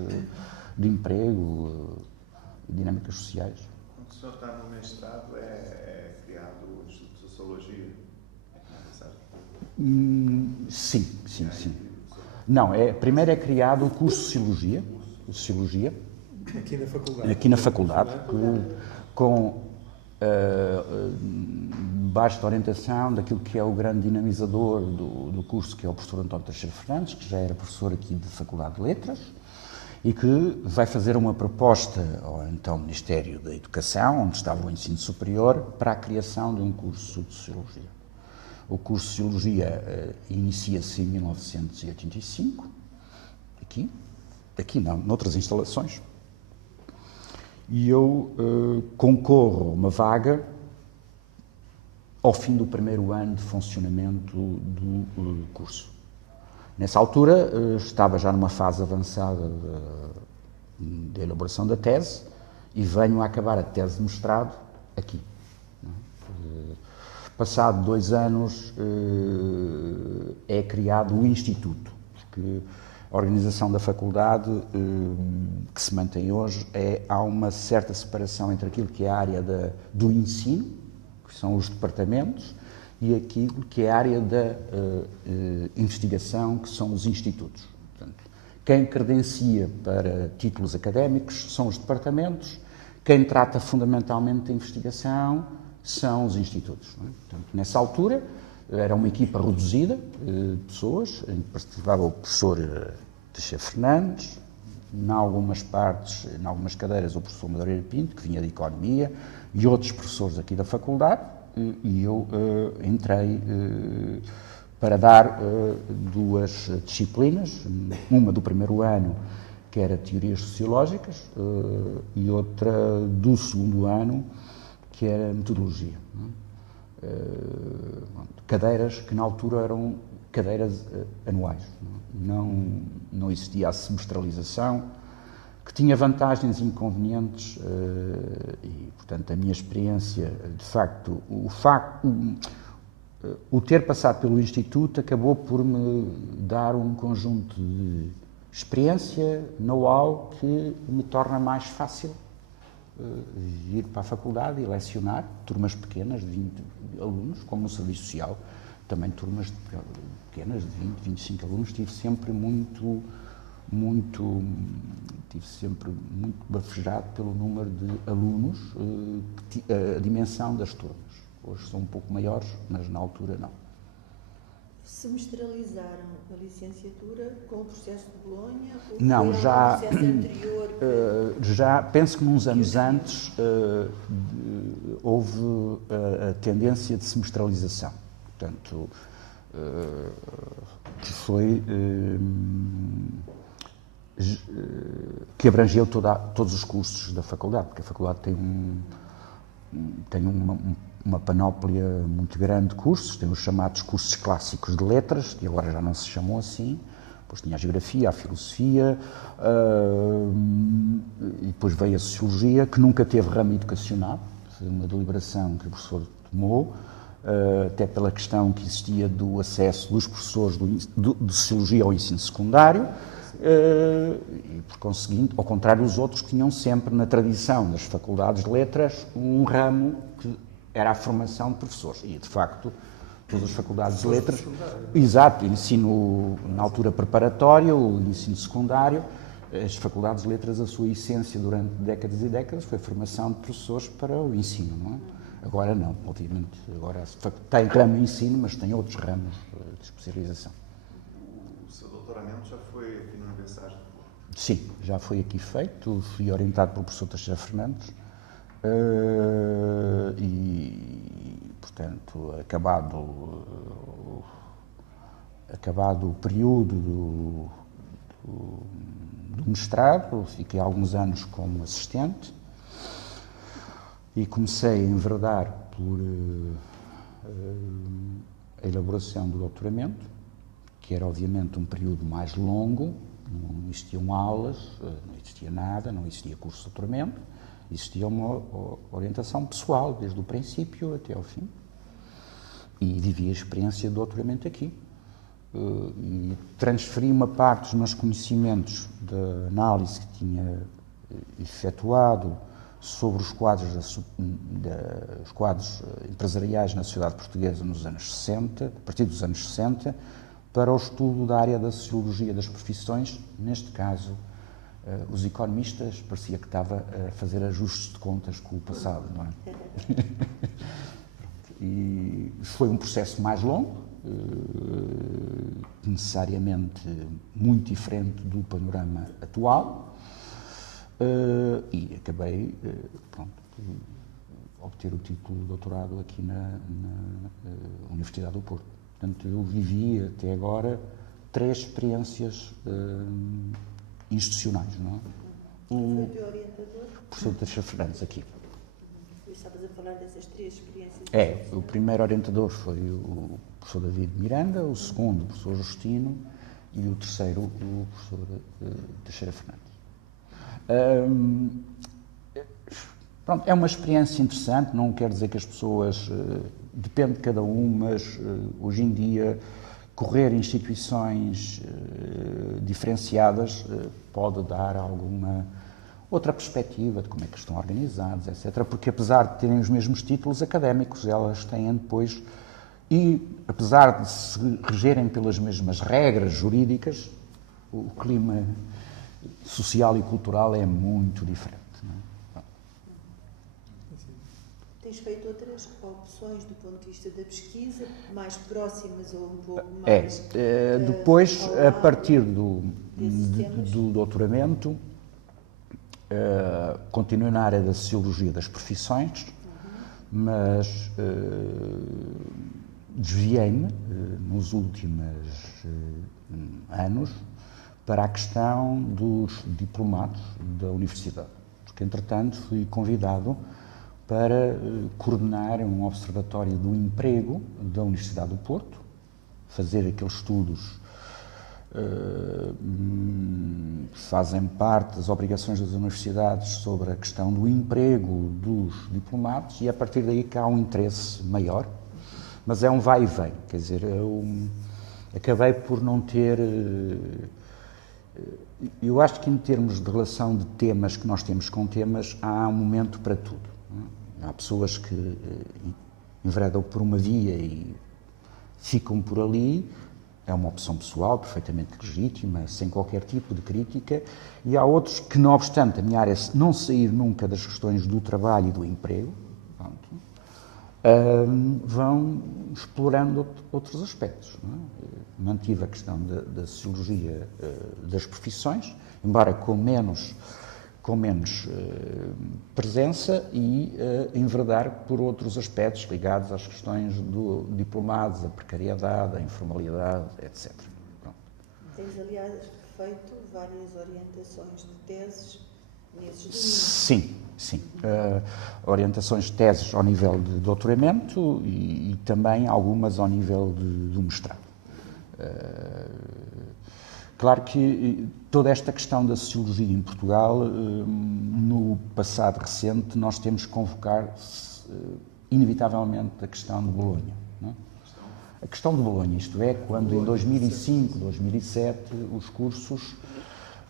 de emprego e dinâmicas sociais. Quando o senhor está no mestrado, é criado o Instituto de Sociologia? Sim. Não, primeiro é criado o curso de Sociologia. Aqui na faculdade, com basta orientação daquilo que é o grande dinamizador do curso, que é o professor António Teixeira Fernandes, que já era professor aqui da Faculdade de Letras, e que vai fazer uma proposta ao então Ministério da Educação, onde estava o ensino superior, para a criação de um curso de Sociologia. O curso de Sociologia inicia-se em 1985, aqui não, noutras instalações, e eu concorro a uma vaga ao fim do primeiro ano de funcionamento do curso. Nessa altura, estava já numa fase avançada de elaboração da tese e venho a acabar a tese de mestrado aqui. Passado 2 anos, é criado o Instituto, porque a organização da faculdade, que se mantém hoje, há uma certa separação entre aquilo que é a área do ensino, que são os departamentos, e aquilo que é a área da investigação, que são os institutos. Portanto, quem credencia para títulos académicos são os departamentos, quem trata fundamentalmente da investigação são os institutos. Não é? Portanto, nessa altura, era uma equipa reduzida de pessoas, em que participava o professor Teixeira Fernandes, em algumas cadeiras, o professor Madureira Pinto, que vinha de Economia, e outros professores aqui da faculdade, e eu entrei para dar 2 disciplinas, uma do primeiro ano, que era Teorias Sociológicas, e outra do segundo ano, que era Metodologia. Cadeiras que na altura eram cadeiras anuais. Não existia a semestralização, que tinha vantagens e inconvenientes e, portanto, a minha experiência, de facto, o ter passado pelo Instituto acabou por me dar um conjunto de experiência, know-how, que me torna mais fácil ir para a faculdade e lecionar turmas pequenas de 20 alunos, como no Serviço Social, também turmas pequenas de 20, 25 alunos. Tive sempre muito bafejado pelo número de alunos, a dimensão das turmas. Hoje são um pouco maiores, mas na altura não. Semestralizaram a licenciatura com o processo de Bolonha? Ou Não, foi já, um processo anterior? já penso que uns anos antes houve a tendência de semestralização. Portanto, que foi que abrangeu todos os cursos da faculdade, porque a faculdade tem uma panóplia muito grande de cursos, tem os chamados cursos clássicos de letras, que agora já não se chamam assim, depois tinha a geografia, a filosofia, e depois veio a sociologia, que nunca teve ramo educacional, foi uma deliberação que o professor tomou, até pela questão que existia do acesso dos professores de sociologia ao ensino secundário, e por conseguinte, ao contrário dos outros que tinham sempre na tradição das faculdades de letras um ramo que era a formação de professores, e de facto todas as faculdades de letras, exato, ensino na altura preparatória, o ensino secundário, as faculdades de letras, a sua essência durante décadas e décadas foi a formação de professores para o ensino, não é? Agora não, obviamente, agora tem ramo de ensino, mas tem outros ramos de especialização. O seu doutoramento já foi aqui na Universidade do Porto? Sim, já foi aqui feito, fui orientado pelo professor Teixeira Fernandes e, portanto, acabado o período do mestrado, fiquei alguns anos como assistente e comecei a enverdar por a elaboração do doutoramento, que era obviamente um período mais longo, não existiam aulas, não existia nada, não existia curso de doutoramento, existia uma orientação pessoal, desde o princípio até ao fim, e vivi a experiência do doutoramento aqui. E transferi uma parte dos meus conhecimentos da análise que tinha efetuado sobre os quadros empresariais na sociedade portuguesa nos anos 60, a partir dos anos 60, para o estudo da área da sociologia das profissões, neste caso, os economistas, parecia que estava a fazer ajustes de contas com o passado, não é? E foi um processo mais longo, necessariamente muito diferente do panorama atual, e acabei, por obter o título de doutorado aqui na Universidade do Porto. Portanto, eu vivi até agora 3 experiências institucionais, não é? Foi o teu orientador? O professor Teixeira Fernandes, aqui. Estavas a falar dessas 3 experiências? O primeiro orientador foi o professor David Miranda, o segundo o professor Justino e o terceiro o professor Teixeira Fernandes. Pronto, é uma experiência interessante, não quer dizer que as pessoas, depende de cada um, mas hoje em dia correr instituições diferenciadas pode dar alguma outra perspectiva de como é que estão organizados, etc. Porque apesar de terem os mesmos títulos académicos, elas têm depois, e apesar de se regerem pelas mesmas regras jurídicas, o clima social e cultural é muito diferente. Não é? Tens feito outras opções do ponto de vista da pesquisa, mais próximas ou um pouco mais... Depois, a partir do doutoramento, continuei na área da sociologia das profissões, mas desviei-me nos últimos anos para a questão dos diplomados da universidade, porque entretanto fui convidado para coordenar um observatório do emprego da Universidade do Porto, fazer aqueles estudos fazem parte das obrigações das universidades sobre a questão do emprego dos diplomados e a partir daí que há um interesse maior, mas é um vai e vem, quer dizer, eu acabei por não ter... Eu acho que em termos de relação de temas que nós temos com temas, há um momento para tudo. Há pessoas que enveredam por uma via e ficam por ali, é uma opção pessoal, perfeitamente legítima, sem qualquer tipo de crítica, e há outros que, não obstante a minha área não sair nunca das questões do trabalho e do emprego, vão explorando outros aspectos. Não é? Mantive a questão da sociologia das profissões, embora com menos presença e enverdar por outros aspectos ligados às questões do diplomados, a precariedade, a informalidade, etc. Pronto. Tens, aliás, feito várias orientações de teses nesses domínios. Sim, sim. Orientações de teses ao nível de doutoramento e também algumas ao nível do mestrado. Claro que toda esta questão da sociologia em Portugal, no passado recente, nós temos que convocar inevitavelmente a questão de Bolonha. Não é? A questão de Bolonha, isto é, quando em 2005, 2007, os cursos,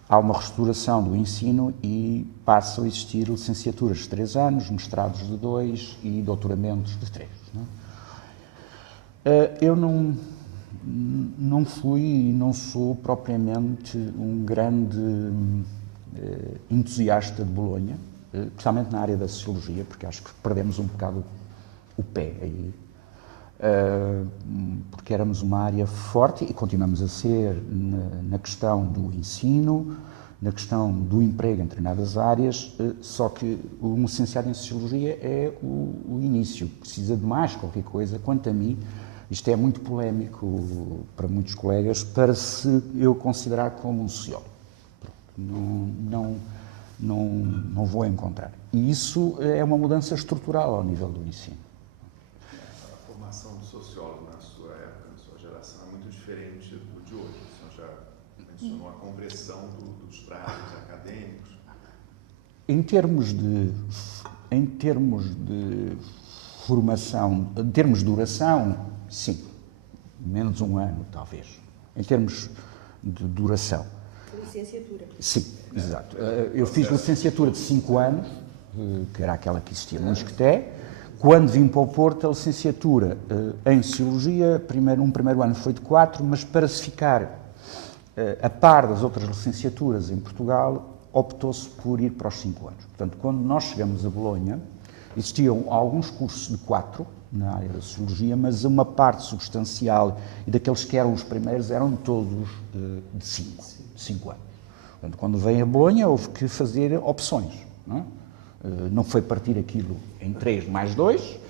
há uma reestruturação do ensino e passam a existir licenciaturas de 3 anos, mestrados de 2 e doutoramentos de 3. Não é? Eu não fui e não sou propriamente um grande entusiasta de Bolonha, especialmente na área da sociologia, porque acho que perdemos um bocado o pé aí, porque éramos uma área forte e continuamos a ser na questão do ensino, na questão do emprego em determinadas áreas, só que um licenciado em sociologia é o início, precisa de mais qualquer coisa, quanto a mim. Isto é muito polémico para muitos colegas, para se eu considerar como um sociólogo. Não vou encontrar. E isso é uma mudança estrutural ao nível do ensino. A formação do sociólogo na sua época, na sua geração, é muito diferente do de hoje. O senhor já mencionou a compressão dos prazos acadêmicos. Em termos de formação, em termos de duração, sim, menos um ano, talvez. Em termos de duração. Licenciatura. Sim, exato. Eu fiz licenciatura de 5 anos, que era aquela que existia no ISCTE. Quando vim para o Porto, a licenciatura em Sociologia, um primeiro ano foi de 4, mas para se ficar a par das outras licenciaturas em Portugal, optou-se por ir para os 5 anos. Portanto, quando nós chegamos a Bolonha, existiam alguns cursos de 4 na área da Sociologia, mas uma parte substancial, e daqueles que eram os primeiros, eram todos de 5 anos. Portanto, quando veio a Bolonha, houve que fazer opções. Não foi partir aquilo em 3 mais 2,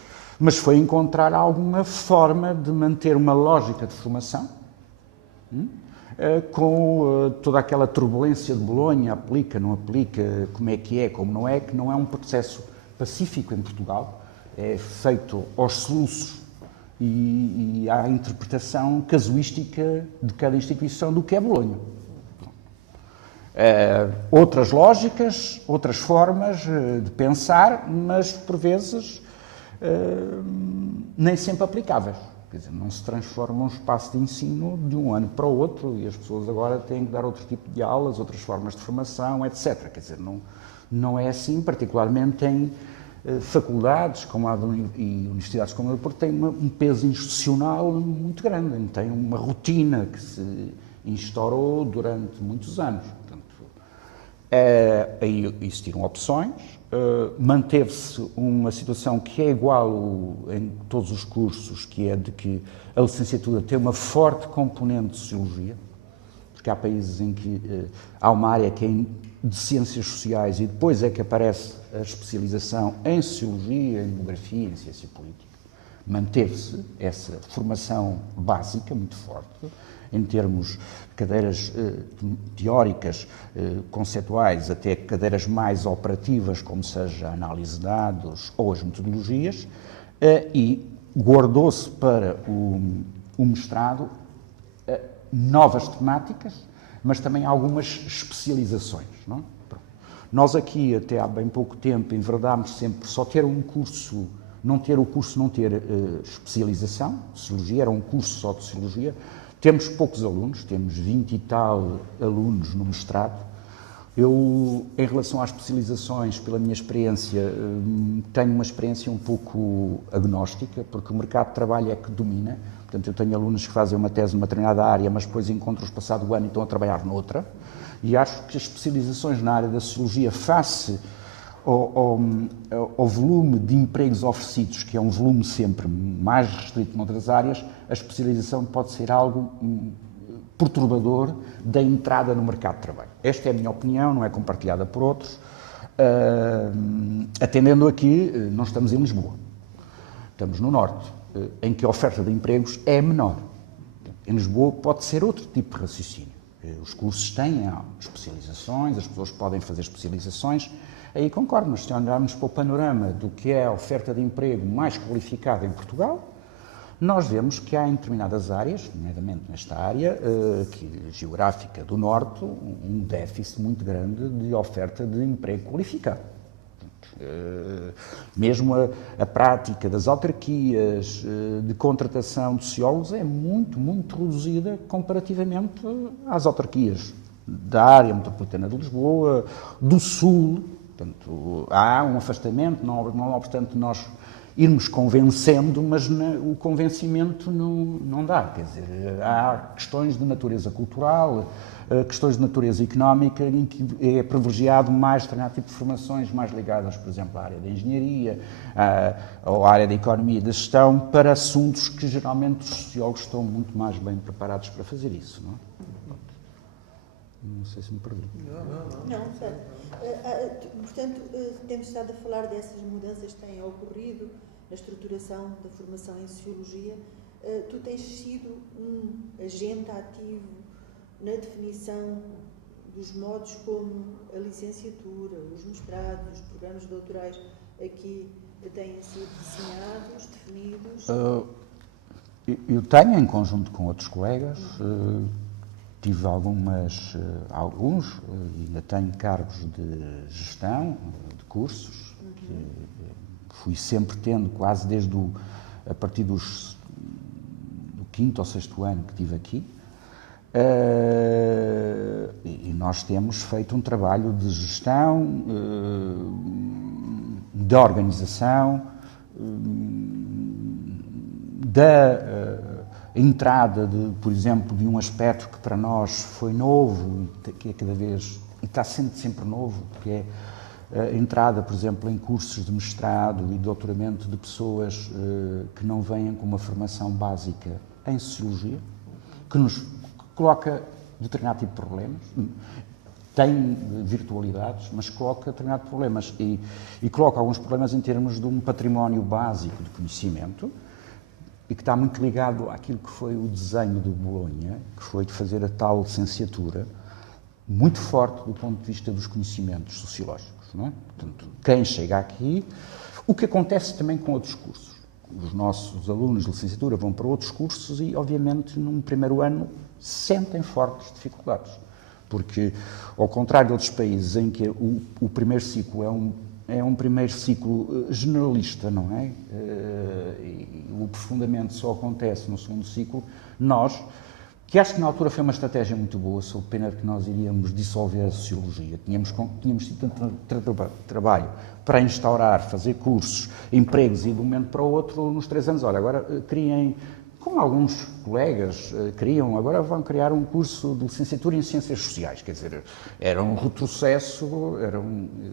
mas foi encontrar alguma forma de manter uma lógica de formação, com toda aquela turbulência de Bolonha, aplica, não aplica, como é, como não é, que não é um processo pacífico em Portugal, é feito aos soluços e à interpretação casuística de cada instituição do que é Bolonha. Outras lógicas, outras formas de pensar, mas por vezes nem sempre aplicáveis. Quer dizer, não se transforma um espaço de ensino de um ano para o outro e as pessoas agora têm que dar outro tipo de aulas, outras formas de formação, etc. Quer dizer, não é assim, particularmente em faculdades como a e universidades como a do Porto têm um peso institucional muito grande, tem uma rotina que se instaurou durante muitos anos. Aí existiram opções, manteve-se uma situação que é igual em todos os cursos, que é de que a licenciatura tem uma forte componente de sociologia, porque há países em que há uma área que é de ciências sociais e depois é que aparece a especialização em sociologia, em demografia, em ciência política. Manteve-se essa formação básica muito forte, em termos de cadeiras teóricas, conceituais, até cadeiras mais operativas, como seja a análise de dados ou as metodologias, e guardou-se para o mestrado novas temáticas, mas também algumas especializações. Não é? Nós aqui, até há bem pouco tempo, enverdámos sempre só ter um curso, não ter especialização. Sociologia era um curso só de Sociologia. Temos poucos alunos, temos 20 e tal alunos no mestrado. Eu, em relação às especializações, pela minha experiência, tenho uma experiência um pouco agnóstica, porque o mercado de trabalho é que domina. Portanto, eu tenho alunos que fazem uma tese numa determinada área, mas depois encontram-os passado o ano e estão a trabalhar noutra. E acho que as especializações na área da Sociologia, face ao volume de empregos oferecidos, que é um volume sempre mais restrito noutras áreas, a especialização pode ser algo perturbador da entrada no mercado de trabalho. Esta é a minha opinião, não é compartilhada por outros. Atendendo aqui, não estamos em Lisboa, estamos no Norte, em que a oferta de empregos é menor. Em Lisboa pode ser outro tipo de raciocínio. Os cursos têm especializações, as pessoas podem fazer especializações. Aí concordo, mas se olharmos para o panorama do que é a oferta de emprego mais qualificada em Portugal, nós vemos que há em determinadas áreas, nomeadamente nesta área geográfica do Norte, um déficit muito grande de oferta de emprego qualificado. Mesmo a prática das autarquias de contratação de sociólogos é muito, muito reduzida comparativamente às autarquias da área metropolitana de Lisboa, do Sul. Portanto, há um afastamento, não obstante nós irmos convencendo, mas o convencimento não dá. Quer dizer, há questões de natureza cultural, questões de natureza económica, em que é privilegiado mais determinado tipo de formações mais ligadas, por exemplo, à área da engenharia, ou à área da economia e da gestão, para assuntos que geralmente os sociólogos estão muito mais bem preparados para fazer isso. Não é? Não sei se me perdi. Não, certo. Portanto, temos estado a falar dessas mudanças que têm ocorrido na estruturação da formação em Sociologia. Tu tens sido um agente ativo na definição dos modos como a licenciatura, os mestrados, os programas doutorais aqui têm sido desenhados, definidos? Eu tenho, em conjunto com outros colegas, tive alguns, ainda tenho cargos de gestão de cursos, que fui sempre tendo quase desde a partir do 5º ou 6º ano que estive aqui. E nós temos feito um trabalho de gestão, de organização, entrada, por exemplo, de um aspecto que para nós foi novo, que é cada vez, e está sendo sempre novo, que é a entrada, por exemplo, em cursos de mestrado e doutoramento de pessoas que não venham com uma formação básica em Sociologia, que nos coloca determinado tipo de problemas, tem virtualidades, mas coloca determinados problemas e coloca alguns problemas em termos de um património básico de conhecimento, e que está muito ligado àquilo que foi o desenho do Bolonha, que foi de fazer a tal licenciatura, muito forte do ponto de vista dos conhecimentos sociológicos. Não é? Portanto, quem chega aqui, o que acontece também com outros cursos. Os nossos alunos de licenciatura vão para outros cursos e, obviamente, num primeiro ano, sentem fortes dificuldades. Porque, ao contrário de outros países em que o primeiro ciclo é um primeiro ciclo generalista, não é? E o aprofundamento só acontece no segundo ciclo. Nós, que acho que na altura foi uma estratégia muito boa, sob pena de que nós iríamos dissolver a Sociologia. Tínhamos tido tanto trabalho para instaurar, fazer cursos, empregos, e de um momento para o outro, nos 3 anos, olha, agora criem, como alguns colegas criam, agora vão criar um curso de licenciatura em Ciências Sociais. Quer dizer, era um retrocesso,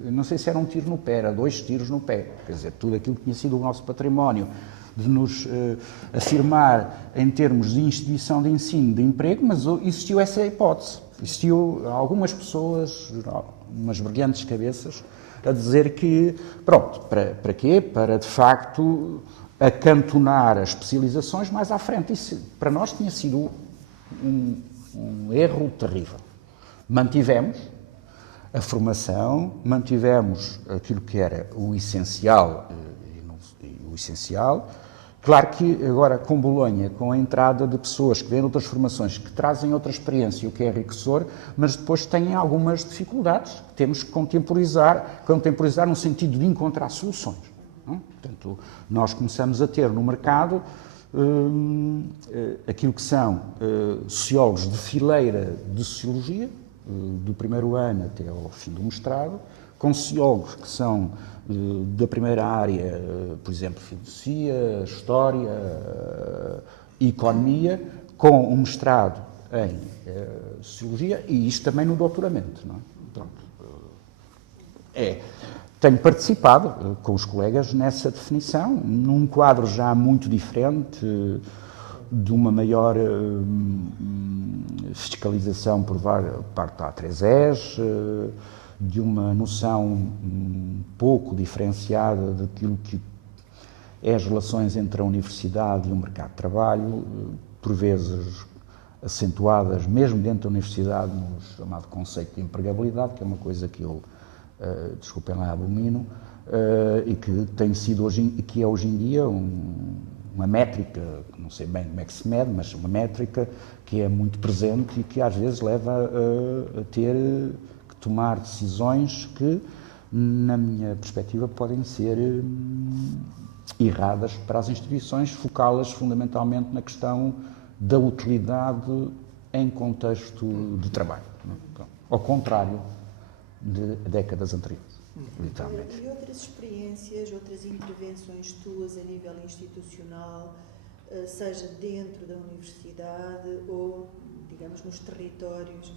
não sei se era um tiro no pé, era 2 tiros no pé. Quer dizer, tudo aquilo que tinha sido o nosso património, de nos afirmar em termos de instituição de ensino, de emprego, mas existiu essa hipótese. Existiu algumas pessoas, umas brilhantes cabeças, a dizer que, pronto, para quê? Para, de facto, acantonar as especializações mais à frente. Isso, para nós, tinha sido um erro terrível. Mantivemos a formação, mantivemos aquilo que era o essencial, Claro que agora com Bolonha, com a entrada de pessoas que vêm de outras formações, que trazem outra experiência, o que é enriquecedor, mas depois têm algumas dificuldades que temos que contemporizar no sentido de encontrar soluções. Não? Portanto, nós começamos a ter no mercado aquilo que são sociólogos de fileira de sociologia, do primeiro ano até ao fim do mestrado, com sociólogos que são da primeira área, por exemplo, filosofia, história, economia, com um mestrado em sociologia e isto também no doutoramento. Não é? Pronto. Tenho participado com os colegas nessa definição, num quadro já muito diferente, de uma maior fiscalização por parte da A3Es, de uma noção pouco diferenciada daquilo que é as relações entre a universidade e o mercado de trabalho, por vezes acentuadas mesmo dentro da universidade no chamado conceito de empregabilidade, que é uma coisa que eu, desculpem lá, abomino, e que tem sido que é hoje em dia uma métrica, não sei bem como é que se mede, mas uma métrica que é muito presente e que às vezes leva a ter que tomar decisões que, na minha perspectiva, podem ser erradas para as instituições, focá-las fundamentalmente na questão da utilidade em contexto de trabalho. Ao contrário de décadas anteriores, literalmente. E outras experiências, outras intervenções tuas a nível institucional, seja dentro da universidade ou, digamos, nos territórios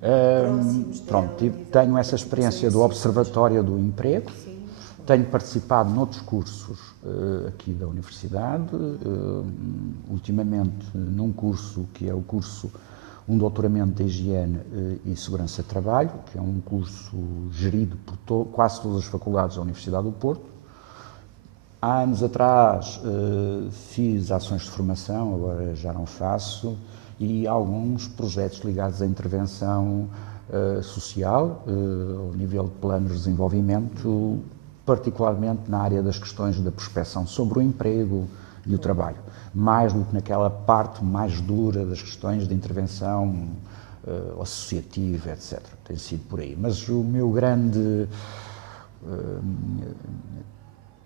próximos dela? Pronto, tenho essa experiência do Observatório do Emprego. Sim. Tenho participado noutros cursos aqui da universidade, ultimamente num curso que é um doutoramento de higiene e segurança de trabalho, que é um curso gerido por quase todas as faculdades da Universidade do Porto. Há anos atrás fiz ações de formação, agora já não faço, e alguns projetos ligados à intervenção social, ao nível de planos de desenvolvimento, particularmente na área das questões da prospeção sobre o emprego e o trabalho, mais do que naquela parte mais dura das questões de intervenção associativa, etc. Tem sido por aí. Mas o meu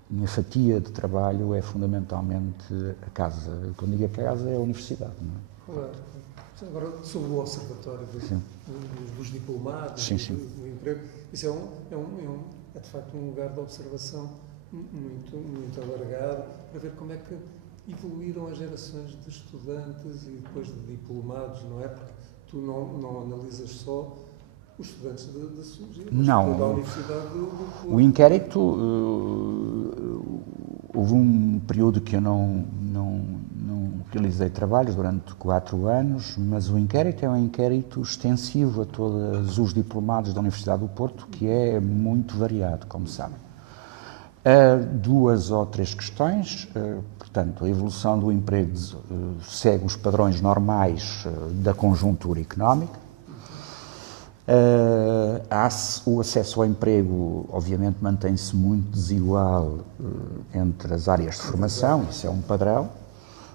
minha fatia de trabalho é fundamentalmente a casa. Quando digo a casa, é a universidade. Não é? Claro. Agora, sobre o observatório dos diplomados, sim. Do emprego, isso é de facto um lugar de observação muito alargado, para ver como é que evoluíram as gerações de estudantes e depois de diplomados, não é? Porque tu não analisas só os estudantes da sociologia, mas toda a Universidade do Porto. O inquérito, houve um período que eu não realizei trabalhos durante 4 anos, mas o inquérito é um inquérito extensivo a todos os diplomados da Universidade do Porto, que é muito variado, como sabem. 2 ou 3 questões, portanto, a evolução do emprego segue os padrões normais da conjuntura económica. O acesso ao emprego, obviamente, mantém-se muito desigual entre as áreas de formação, isso é um padrão.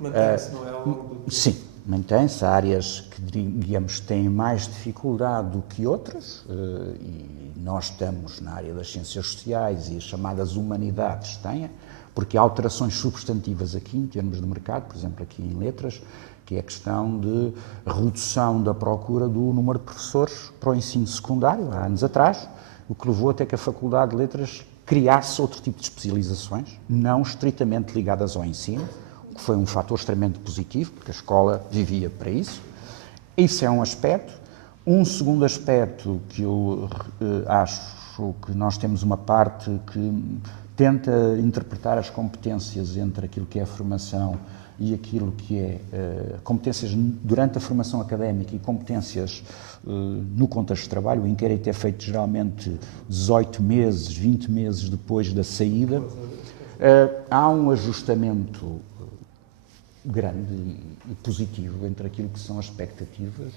Mantém-se, não é? Ao longo do tempo. Sim, mantém-se. Há áreas que, digamos, têm mais dificuldade do que outras, e nós estamos na área das ciências sociais e as chamadas humanidades têm, porque há alterações substantivas aqui, em termos de mercado, por exemplo, aqui em letras, que é a questão de redução da procura do número de professores para o ensino secundário, há anos atrás, o que levou até que a Faculdade de Letras criasse outro tipo de especializações, não estritamente ligadas ao ensino, o que foi um fator extremamente positivo, porque a escola vivia para isso. Isso é um aspecto. Um segundo aspecto que eu acho que nós temos uma parte que tenta interpretar as competências entre aquilo que é a formação e aquilo que é competências durante a formação académica e competências no contexto de trabalho. O inquérito é feito geralmente 18 meses, 20 meses depois da saída. Há um ajustamento grande e positivo entre aquilo que são as expectativas.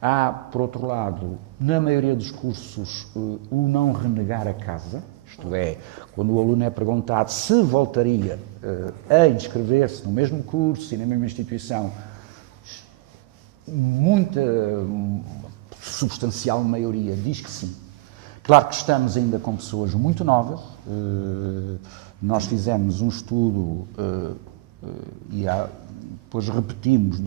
Há, por outro lado, na maioria dos cursos, o não renegar a casa, Isto é, quando o aluno é perguntado se voltaria a inscrever-se no mesmo curso e na mesma instituição, muita substancial maioria diz que sim. Claro que estamos ainda com pessoas muito novas. Nós fizemos um estudo e depois repetimos,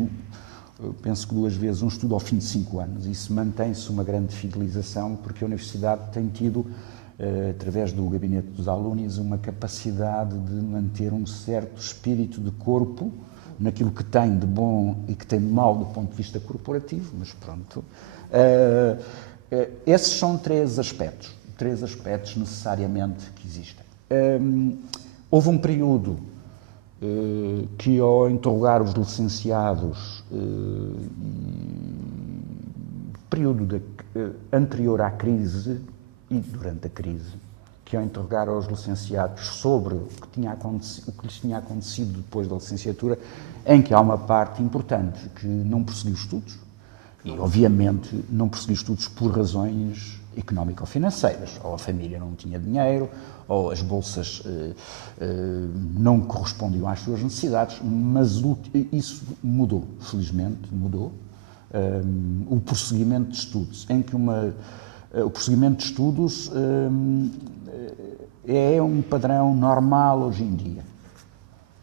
penso que 2 vezes, um estudo ao fim de 5 anos. Isso mantém-se uma grande fidelização, porque a Universidade tem tido, através do gabinete dos alunos, uma capacidade de manter um certo espírito de corpo naquilo que tem de bom e que tem de mau do ponto de vista corporativo, mas pronto. Esses são 3 aspectos necessariamente que existem. Houve um período que, ao interrogar os licenciados, período anterior à crise e durante a crise, que ao interrogar os licenciados sobre o que lhes tinha acontecido depois da licenciatura, em que há uma parte importante que não prosseguiu estudos, e obviamente não prosseguiu estudos por razões económico-financeiras, ou a família não tinha dinheiro, ou as bolsas não correspondiam às suas necessidades, mas isso mudou, felizmente mudou. O prosseguimento de estudos, em que o prosseguimento de estudos é um padrão normal hoje em dia,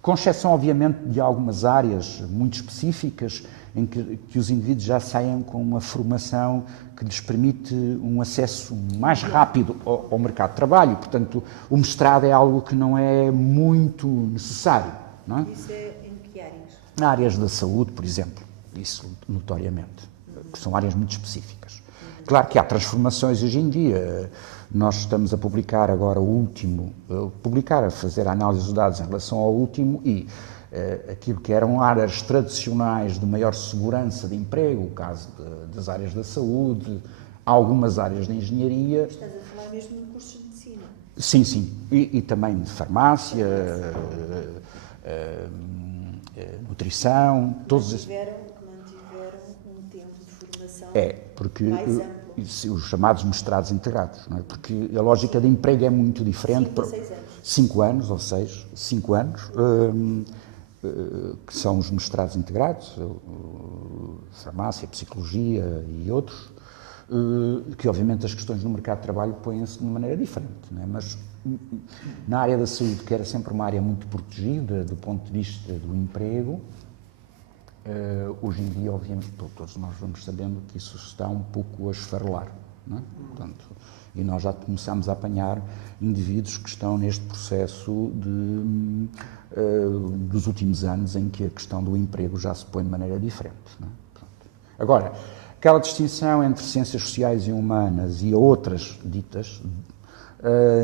com exceção, obviamente, de algumas áreas muito específicas em que os indivíduos já saem com uma formação que lhes permite um acesso mais rápido ao mercado de trabalho. Portanto, o mestrado é algo que não é muito necessário. Não é? Isso é em que áreas? Na áreas da saúde, por exemplo, isso notoriamente, que são áreas muito específicas. Claro que há transformações hoje em dia. Nós estamos a publicar agora o último, a fazer a análise dos dados em relação ao último e aquilo que eram áreas tradicionais de maior segurança de emprego, o caso das áreas da saúde, algumas áreas de engenharia. Estás a falar mesmo de cursos de medicina? Sim, sim. E também de farmácia, nutrição, todos esses. Que mantiveram um tempo de formação porque mais amplo. Os chamados mestrados integrados, não é? Porque a lógica de emprego é muito diferente. 5 a 6 anos. 5 anos, ou 6, 5 anos, que são os mestrados integrados, farmácia, psicologia e outros, que obviamente as questões no mercado de trabalho põem-se de uma maneira diferente, não é? Mas na área da saúde, que era sempre uma área muito protegida do ponto de vista do emprego, hoje em dia, obviamente, todos nós vamos sabendo que isso está um pouco a esfarelar, não é? Portanto, e nós já começamos a apanhar indivíduos que estão neste processo dos últimos anos em que a questão do emprego já se põe de maneira diferente, não é? Agora, aquela distinção entre ciências sociais e humanas e outras ditas,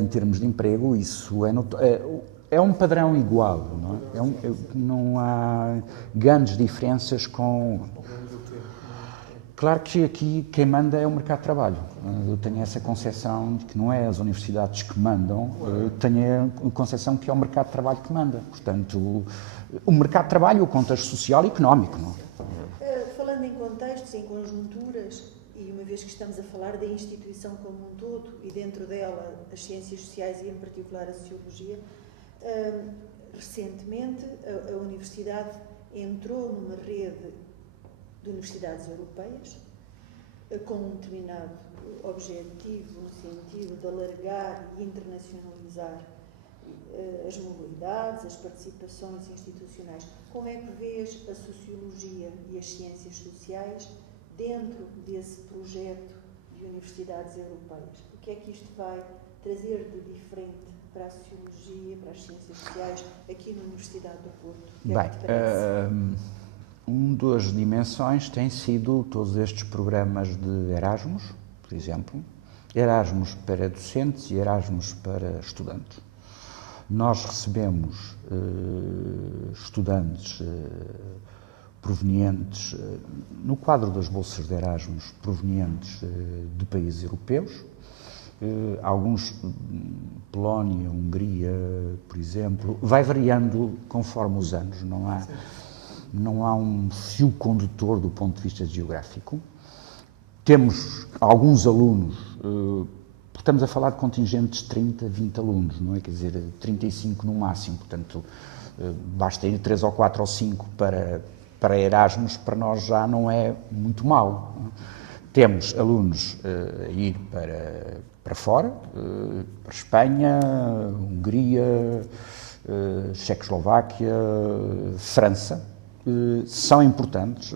em termos de emprego, isso é um padrão igual, não é? Não há grandes diferenças com... Claro que aqui quem manda é o mercado de trabalho. Eu tenho essa concepção de que não é as universidades que mandam, tenho a concepção que é o mercado de trabalho que manda. Portanto, o mercado de trabalho, o contexto social e económico, não é? Falando em contextos, em conjunturas, e uma vez que estamos a falar da instituição como um todo, e dentro dela as ciências sociais e em particular a sociologia, recentemente a Universidade entrou numa rede de universidades europeias com um determinado objetivo, no sentido de alargar e internacionalizar as mobilidades, as participações institucionais. Como é que vês a sociologia e as ciências sociais dentro desse projeto de universidades europeias? O que é que isto vai trazer de diferente para a sociologia, para as ciências sociais, aqui na Universidade do Porto? O que é que te parece? Uma das dimensões tem sido todos estes programas de Erasmus, por exemplo, Erasmus para docentes e Erasmus para estudantes. Nós recebemos estudantes provenientes, no quadro das bolsas de Erasmus, provenientes de países europeus, alguns, Polónia, Hungria, por exemplo, vai variando conforme os anos, não há um fio condutor do ponto de vista geográfico. Temos alguns alunos porque estamos a falar de contingentes de 30, 20 alunos, não é? Quer dizer, 35 no máximo, portanto, basta ir 3 ou 4 ou 5 para Erasmus, para nós já não é muito mau. Temos alunos a ir para fora, para Espanha, Hungria, Checoslováquia, França, são importantes,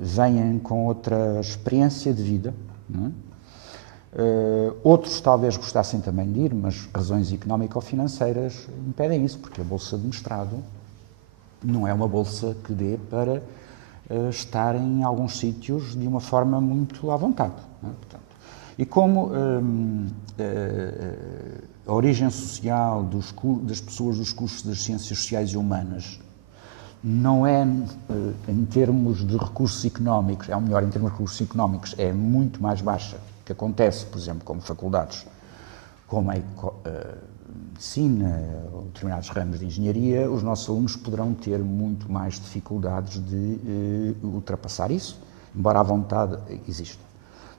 vêm com outra experiência de vida, não é? Outros talvez gostassem também de ir, mas razões económico-financeiras impedem isso, porque a bolsa de mestrado não é uma bolsa que dê para estar em alguns sítios de uma forma muito à vontade, não é? Portanto, e como a origem social das pessoas dos cursos das ciências sociais e humanas não é, em termos de recursos económicos, é o melhor em termos de recursos económicos, é muito mais baixa, que acontece, por exemplo, como faculdades como a medicina ou determinados ramos de engenharia, os nossos alunos poderão ter muito mais dificuldades de ultrapassar isso, embora a vontade exista.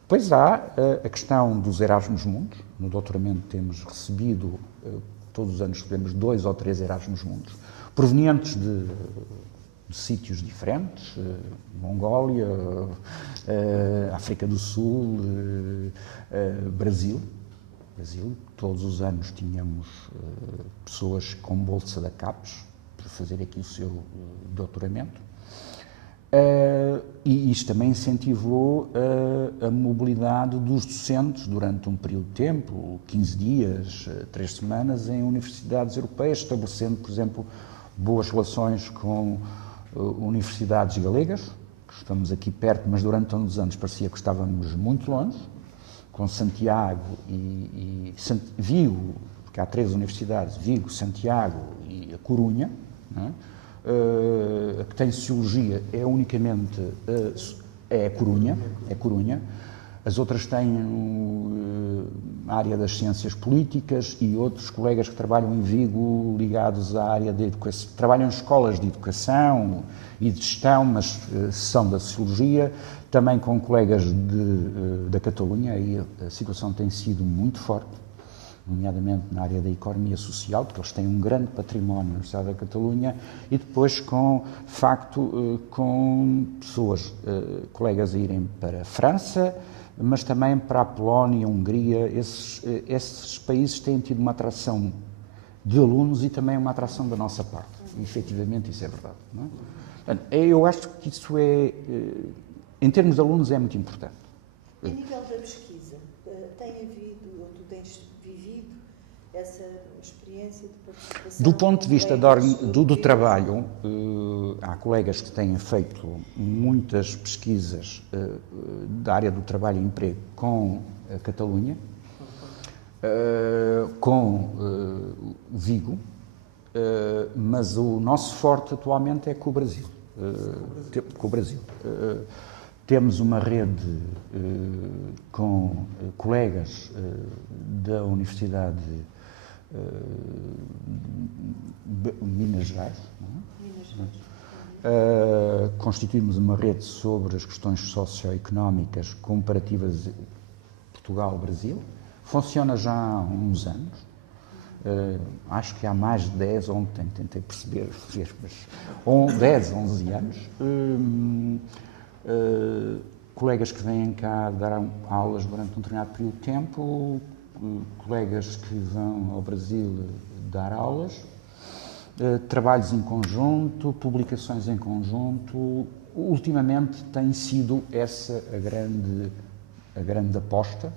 Depois há a questão dos Erasmus Mundus. No doutoramento temos recebido, todos os anos recebemos 2 ou 3 Erasmus Mundus, provenientes de sítios diferentes, Mongólia, África do Sul, Brasil. Todos os anos tínhamos pessoas com bolsa da CAPES para fazer aqui o seu doutoramento. E isto também incentivou a mobilidade dos docentes durante um período de tempo, 15 dias, 3 semanas, em universidades europeias, estabelecendo, por exemplo, boas relações com universidades galegas, que estamos aqui perto, mas durante tantos anos parecia que estávamos muito longe, com Santiago e Vigo, porque há 3 universidades, Vigo, Santiago e a Corunha, não é? A que tem sociologia é unicamente a Corunha. As outras têm a área das ciências políticas e outros colegas que trabalham em Vigo ligados à área da educação, trabalham em escolas de educação e de gestão, mas são da sociologia, também com colegas da Catalunha, aí a situação tem sido muito forte, nomeadamente na área da economia social, porque eles têm um grande património na Universidade da Catalunha, e depois com pessoas, colegas a irem para a França, mas também para a Polónia, a Hungria. Esses países têm tido uma atração de alunos e também uma atração da nossa parte. E, efetivamente, isso é verdade. Não é? Portanto, eu acho que isso em termos de alunos, é muito importante. A nível da pesquisa, tem havido, ou tu tens vivido, essa experiência de participação? Do ponto de vista do trabalho, há colegas que têm feito muitas pesquisas da área do trabalho e emprego com a Catalunha, com Vigo, mas o nosso forte atualmente é com o Brasil. Temos uma rede com colegas da Universidade de Minas Gerais. Constituímos uma rede sobre as questões socioeconómicas comparativas Portugal-Brasil. Funciona já há uns anos. Acho que há mais de 10, ontem tentei perceber, mas 10, 11 anos. Colegas que vêm cá dar aulas durante um determinado período de tempo, colegas que vão ao Brasil dar aulas, trabalhos em conjunto, publicações em conjunto. Ultimamente tem sido essa a grande aposta,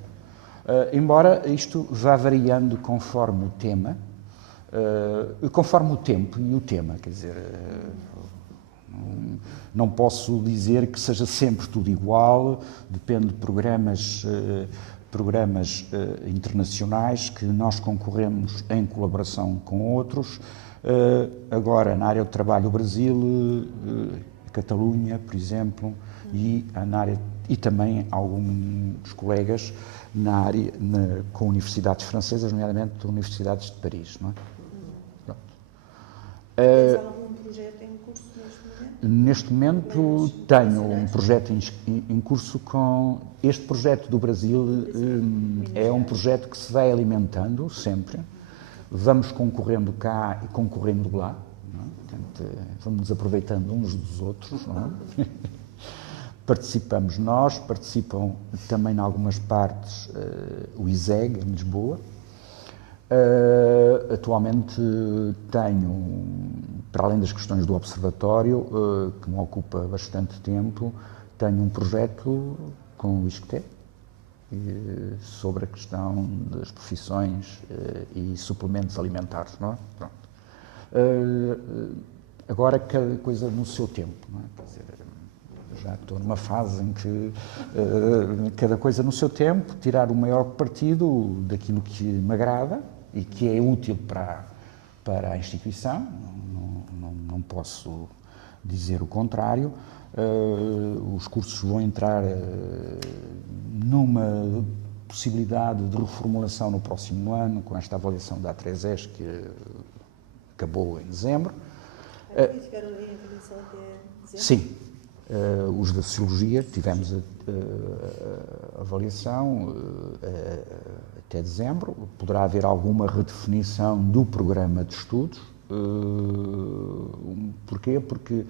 embora isto vá variando conforme o tema, conforme o tempo e o tema, quer dizer, não posso dizer que seja sempre tudo igual, depende de programas internacionais que nós concorremos em colaboração com outros. Agora, na área do trabalho, o Brasil, a Catalunha, por exemplo, e também alguns colegas com universidades francesas, nomeadamente universidades de Paris. Não é? Tens algum projeto em curso neste momento? Neste momento tenho um projeto em curso com... Este projeto do Brasil é um projeto que se vai alimentando sempre. Vamos concorrendo cá e concorrendo lá. Não é? Portanto, vamos nos aproveitando uns dos outros. Não é? Participamos nós, participam também em algumas partes o ISEG, em Lisboa. Atualmente tenho, para além das questões do observatório, que me ocupa bastante tempo, tenho um projeto com o ISCTE sobre a questão das profissões e suplementos alimentares. Não é? Pronto. Agora, cada coisa no seu tempo. Não é? Quer dizer, já estou numa fase em que cada coisa no seu tempo, tirar o maior partido daquilo que me agrada e que é útil para a instituição, não posso dizer o contrário. Os cursos vão entrar numa possibilidade de reformulação no próximo ano, com esta avaliação da A3ES que acabou em dezembro. Tiveram em avaliação até dezembro? Sim. Os da Sociologia, tivemos a avaliação até dezembro. Poderá haver alguma redefinição do programa de estudos. Porquê? Porque,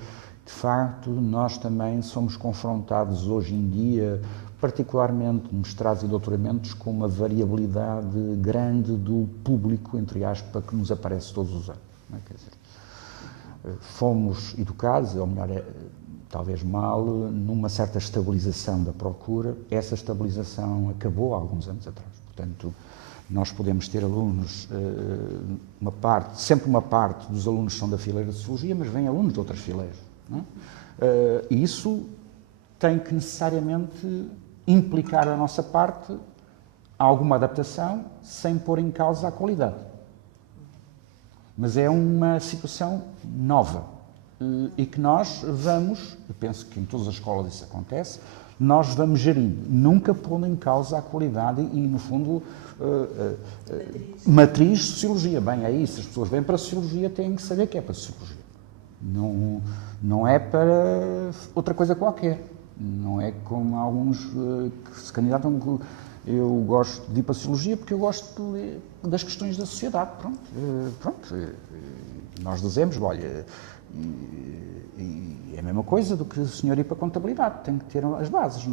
de facto, nós também somos confrontados hoje em dia, particularmente mestrados e doutoramentos, com uma variabilidade grande do público, entre aspas, que nos aparece todos os anos. Não é? Quer dizer, fomos educados, ou melhor, talvez mal, numa certa estabilização da procura. Essa estabilização acabou há alguns anos atrás. Portanto, nós podemos ter alunos, sempre uma parte dos alunos são da fileira de Sociologia, mas vêm alunos de outras fileiras. Não é? E isso tem que necessariamente implicar da nossa parte alguma adaptação, sem pôr em causa a qualidade. Mas é uma situação nova. E que nós vamos, eu penso que em todas as escolas isso acontece, nós vamos gerindo, nunca pondo em causa a qualidade e, no fundo, matriz de Sociologia. Bem, é isso, as pessoas vêm para a Sociologia, têm que saber que é para a Sociologia. Não é para outra coisa qualquer. Não é como alguns que se candidatam, eu gosto de ir para a Sociologia porque eu gosto das questões da sociedade. Pronto. Nós dizemos, olha... E é a mesma coisa do que o senhor ir para a contabilidade, tem que ter as bases,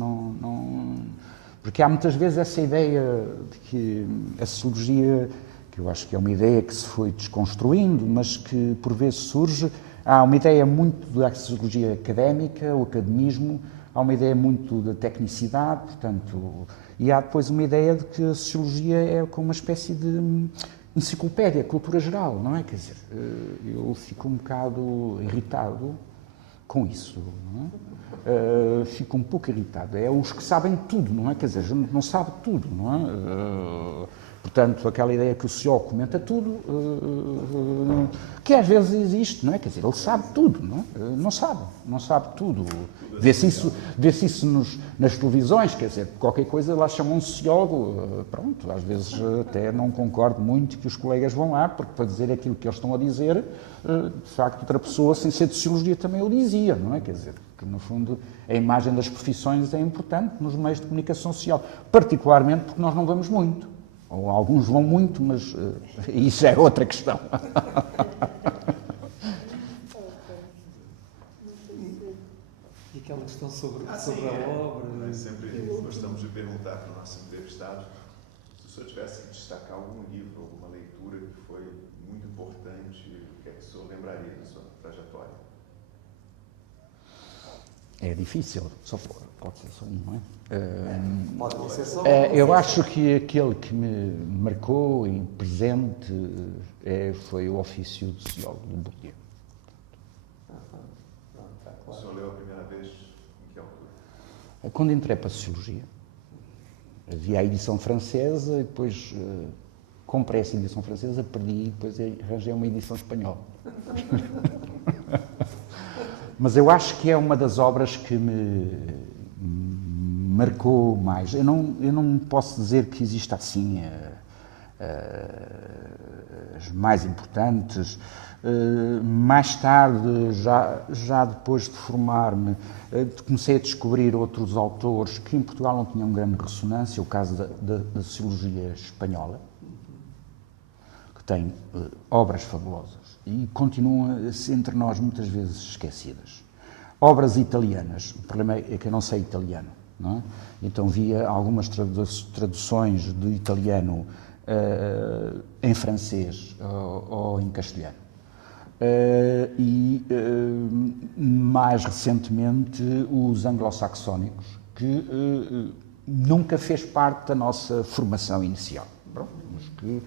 porque há muitas vezes essa ideia de que a sociologia, que eu acho que é uma ideia que se foi desconstruindo, mas que por vezes surge, há uma ideia muito da sociologia académica, o academismo, há uma ideia muito da tecnicidade, portanto, e há depois uma ideia de que a sociologia é como uma espécie de enciclopédia, cultura geral, não é? Quer dizer, eu fico um bocado irritado com isso, não é? Fico um pouco irritado. É os que sabem tudo, não é? Quer dizer, a gente não sabe tudo, não é? Portanto, aquela ideia que o sociólogo comenta tudo, que às vezes existe, não é? Quer dizer, ele sabe tudo, não é? Não sabe tudo. Vê-se isso nas televisões, quer dizer, qualquer coisa lá chamam um sociólogo, pronto, às vezes até não concordo muito que os colegas vão lá, porque para dizer aquilo que eles estão a dizer, de facto outra pessoa, sem ser de Sociologia, também o dizia, não é? Quer dizer, que no fundo a imagem das profissões é importante nos meios de comunicação social, particularmente porque nós não vamos muito. Ou alguns vão muito, mas isso é outra questão. E aquela questão sobre a obra... Nós sempre gostamos de perguntar para o nosso entrevistado se o senhor tivesse que destacar algum livro, alguma leitura que foi muito importante, o que é que o senhor lembraria da sua trajetória? É difícil, pode ser só um, não é? Pode ser só eu acho que aquele que me marcou em presente foi o Ofício de Sociólogo do Bourdieu. O senhor leu a primeira vez em que altura? Quando entrei para a Sociologia, havia a edição francesa e depois comprei essa edição francesa, perdi e depois arranjei uma edição espanhola. Mas eu acho que é uma das obras que me marcou mais. Eu não posso dizer que exista assim as as mais importantes. Mais tarde, já depois de formar-me, comecei a descobrir outros autores que em Portugal não tinham grande ressonância, o caso da sociologia espanhola, que tem obras fabulosas e continuam entre nós muitas vezes esquecidas. Obras italianas, o problema é que eu não sei italiano, não é? Então via algumas traduções de italiano em francês ou em castelhano. Mais recentemente os anglo-saxónicos, que nunca fez parte da nossa formação inicial, mas que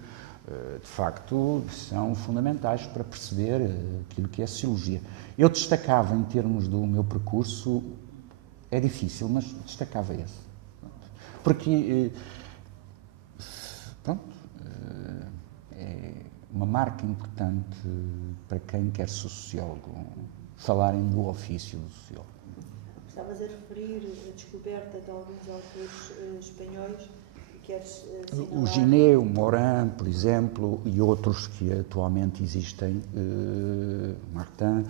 de facto são fundamentais para perceber aquilo que é sociologia. Eu destacava em termos do meu percurso, é difícil, mas destacava esse, porque é uma marca importante para quem quer ser sociólogo, falarem do ofício do sociólogo. Estavas a referir a descoberta de alguns autores espanhóis. Queres o Giné, o Morin, por exemplo, e outros que atualmente existem, Martin,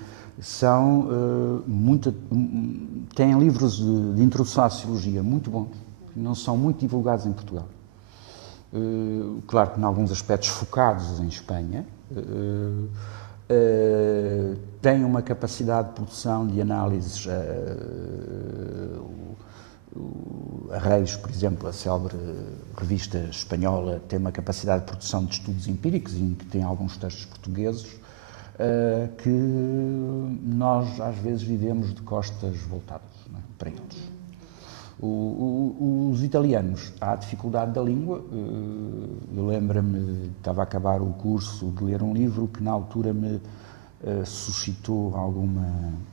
têm livros de introdução à sociologia muito bons, que não são muito divulgados em Portugal. Claro que em alguns aspectos focados em Espanha, tem uma capacidade de produção de análises. A Reis, por exemplo, a célebre revista espanhola, tem uma capacidade de produção de estudos empíricos, em que tem alguns textos portugueses, que nós às vezes vivemos de costas voltadas, não é? Para eles. Os italianos, há a dificuldade da língua. Eu lembro-me, estava a acabar o curso, de ler um livro que na altura me suscitou alguma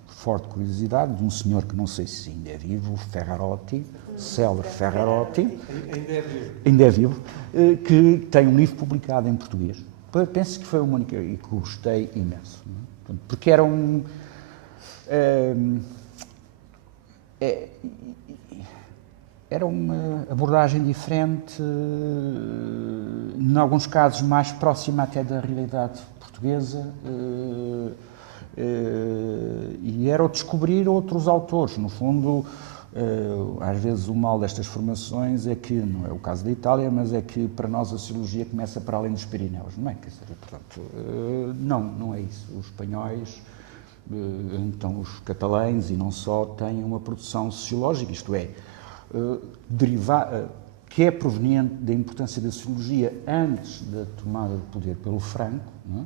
forte curiosidade, de um senhor que não sei se ainda é vivo, Ferrarotti, célebre Ferrarotti, ainda é vivo, que tem um livro publicado em português. Penso que foi uma única e que gostei imenso, não é? Porque era era uma abordagem diferente, em alguns casos mais próxima até da realidade portuguesa, e era o descobrir outros autores. No fundo, às vezes o mal destas formações é que, não é o caso da Itália, mas é que para nós a sociologia começa para além dos Pirineus, não é? Quer dizer, portanto, não é isso. Os espanhóis, então os catalães e não só, têm uma produção sociológica, isto é, que é proveniente da importância da sociologia antes da tomada de poder pelo Franco, não é?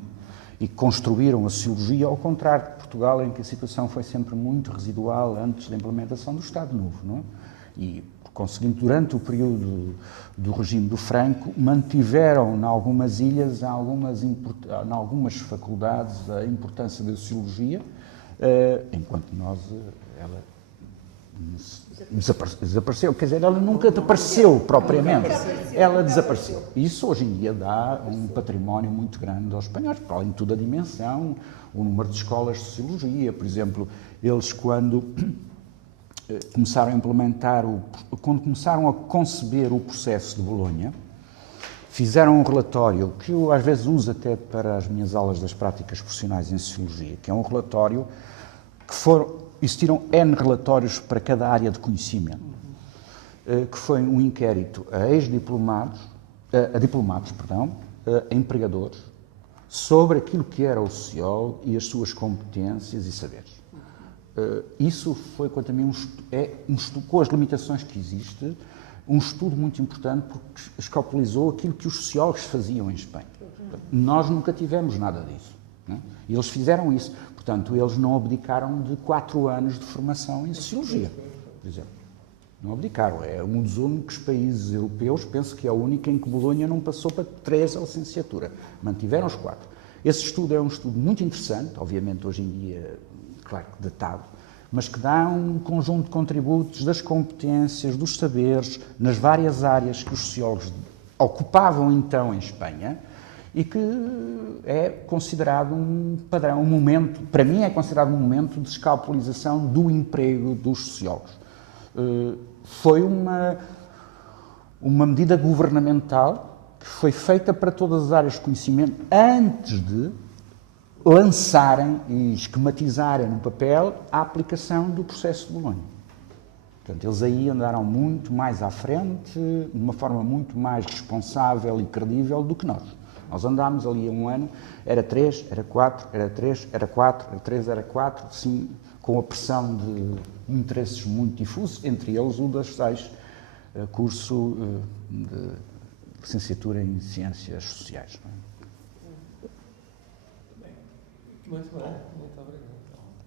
E construíram a sociologia ao contrário de Portugal, em que a situação foi sempre muito residual antes da implementação do Estado Novo, não é? E, conseguindo, durante o período do regime do Franco, mantiveram em algumas ilhas, em algumas faculdades, a importância da sociologia, enquanto nós, ela desapareceu. Quer dizer, ela nunca desapareceu propriamente, ela desapareceu. Isso hoje em dia dá um património muito grande aos espanhóis, para além de tudo a dimensão, o número de escolas de sociologia. Por exemplo, eles quando começaram a implementar, quando começaram a conceber o processo de Bolonha, fizeram um relatório que eu às vezes uso até para as minhas aulas das práticas profissionais em sociologia, que é um relatório que existiram N relatórios para cada área de conhecimento, que foi um inquérito a ex-diplomados, a empregadores, sobre aquilo que era o sociólogo e as suas competências e saberes. Isso foi, quanto a mim, um estudo, com as limitações que existe, um estudo muito importante, porque escalpelizou aquilo que os sociólogos faziam em Espanha. Nós nunca tivemos nada disso, não é? E eles fizeram isso. Portanto, eles não abdicaram de 4 anos de formação em sociologia, por exemplo. Não abdicaram. É um dos únicos países europeus, penso que é o único em que Bolonha não passou para 3 a licenciatura. Mantiveram os 4. Esse estudo é um estudo muito interessante, obviamente hoje em dia, claro que datado, mas que dá um conjunto de contributos das competências, dos saberes, nas várias áreas que os sociólogos ocupavam então em Espanha, e que é considerado um padrão, um momento, para mim é considerado um momento de escalpelização do emprego dos sociólogos. Foi uma medida governamental que foi feita para todas as áreas de conhecimento antes de lançarem e esquematizarem no papel a aplicação do processo de Bolonha. Portanto, eles aí andaram muito mais à frente, de uma forma muito mais responsável e credível do que nós. Nós andámos ali há um ano, era 3, era 4, era 3, era 4, era 3, era 4, assim, com a pressão de interesses muito difusos, entre eles o das 6, curso de licenciatura em Ciências Sociais. Muito bem, muito obrigado.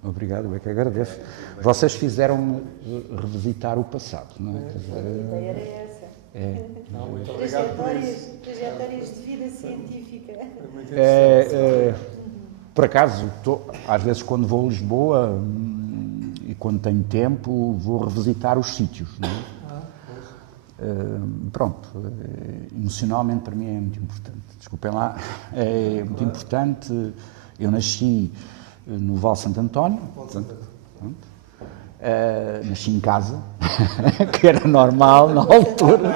Obrigado, eu é que agradeço. Vocês fizeram-me revisitar o passado, não é? A ideia era essa. Não, muito obrigado por isso. Trajetórias de vida científica. Muito interessante. Por acaso, às vezes quando vou a Lisboa e quando tenho tempo, vou revisitar os sítios, não é? Pronto, emocionalmente para mim é muito importante. Desculpem lá, é muito importante. Eu nasci no Val Santo António, portanto, nasci em casa, que era normal na altura.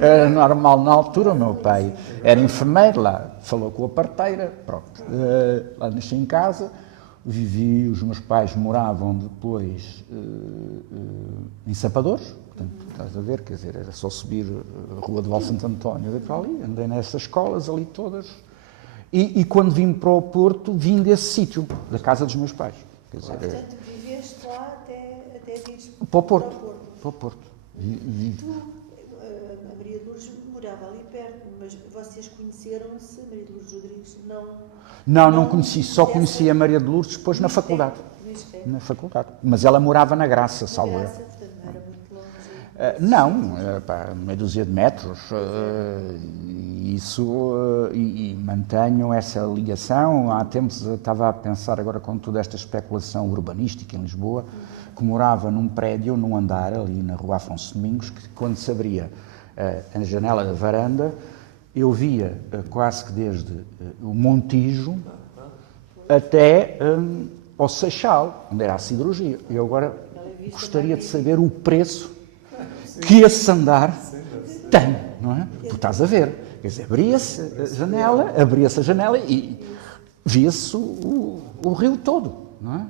Era normal na altura. O meu pai era enfermeiro lá, falou com a parteira, pronto. Lá nasci em casa, vivi, os meus pais moravam depois em Sapadores. Portanto, estás a ver, quer dizer, era só subir a rua de Val Santo António e para ali, andei nessas escolas ali todas. E quando vim para o Porto, vim desse sítio, da casa dos meus pais. Quer dizer, Portanto, viveste lá até vires para o Porto. Para o Porto. Tu, a Maria de Lourdes morava ali perto, mas vocês conheceram-se, Maria de Lourdes Rodrigues, Não conheci, só conheci a Maria de Lourdes depois na faculdade. Na faculdade. Mas ela morava na Graça, salvo eu. Portanto, não era muito longe. Não, meia dúzia de metros. E mantenho essa ligação. Há tempos eu estava a pensar, agora com toda esta especulação urbanística em Lisboa, que morava num prédio, num andar, ali na rua Afonso Domingos, que quando se abria a janela da varanda, eu via quase que desde o Montijo até ao Seixal, onde era a siderurgia. Eu agora gostaria de saber o preço que esse andar tem, não é? Tu estás a ver. Quer dizer, abria-se a janela e via-se o rio todo, não é?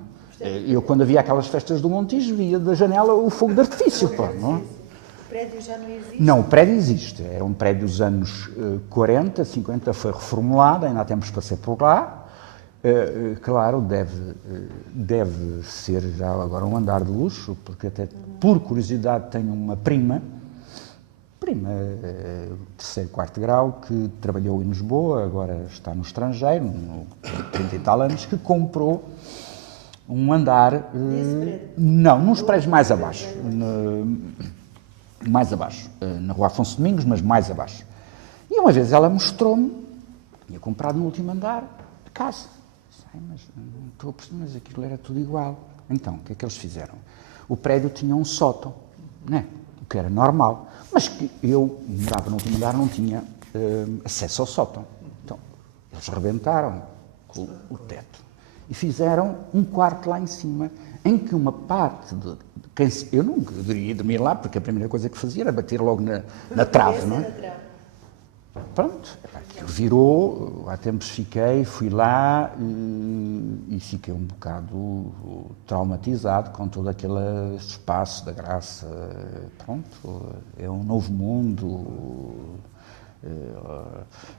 Eu, quando havia aquelas festas do Montijo, via da janela o fogo de artifício, pá, não é? O prédio já não existe? Não, o prédio existe. Era um prédio dos anos 40, 50, foi reformulado, ainda há tempos que passei por lá. Claro, deve ser já agora um andar de luxo, porque até por curiosidade tenho uma prima, terceiro, quarto grau, que trabalhou em Lisboa, agora está no estrangeiro, 30 e tal anos, que comprou um andar, não, nos prédios mais abaixo, na rua Afonso Domingos, mas mais abaixo. E uma vez ela mostrou-me, tinha comprado no último andar de casa. Mas não estou a perceber, mas aquilo era tudo igual. Então, o que é que eles fizeram? O prédio tinha um sótão, né? O que era normal, mas que eu morava no último andar, não tinha acesso ao sótão. Então, eles rebentaram com o teto e fizeram um quarto lá em cima, em que uma parte eu não queria dormir lá, porque a primeira coisa que fazia era bater logo na trave, não é? Pronto, aquilo virou, há tempos fui lá e fiquei um bocado traumatizado com todo aquele espaço da Graça. Pronto, é um novo mundo,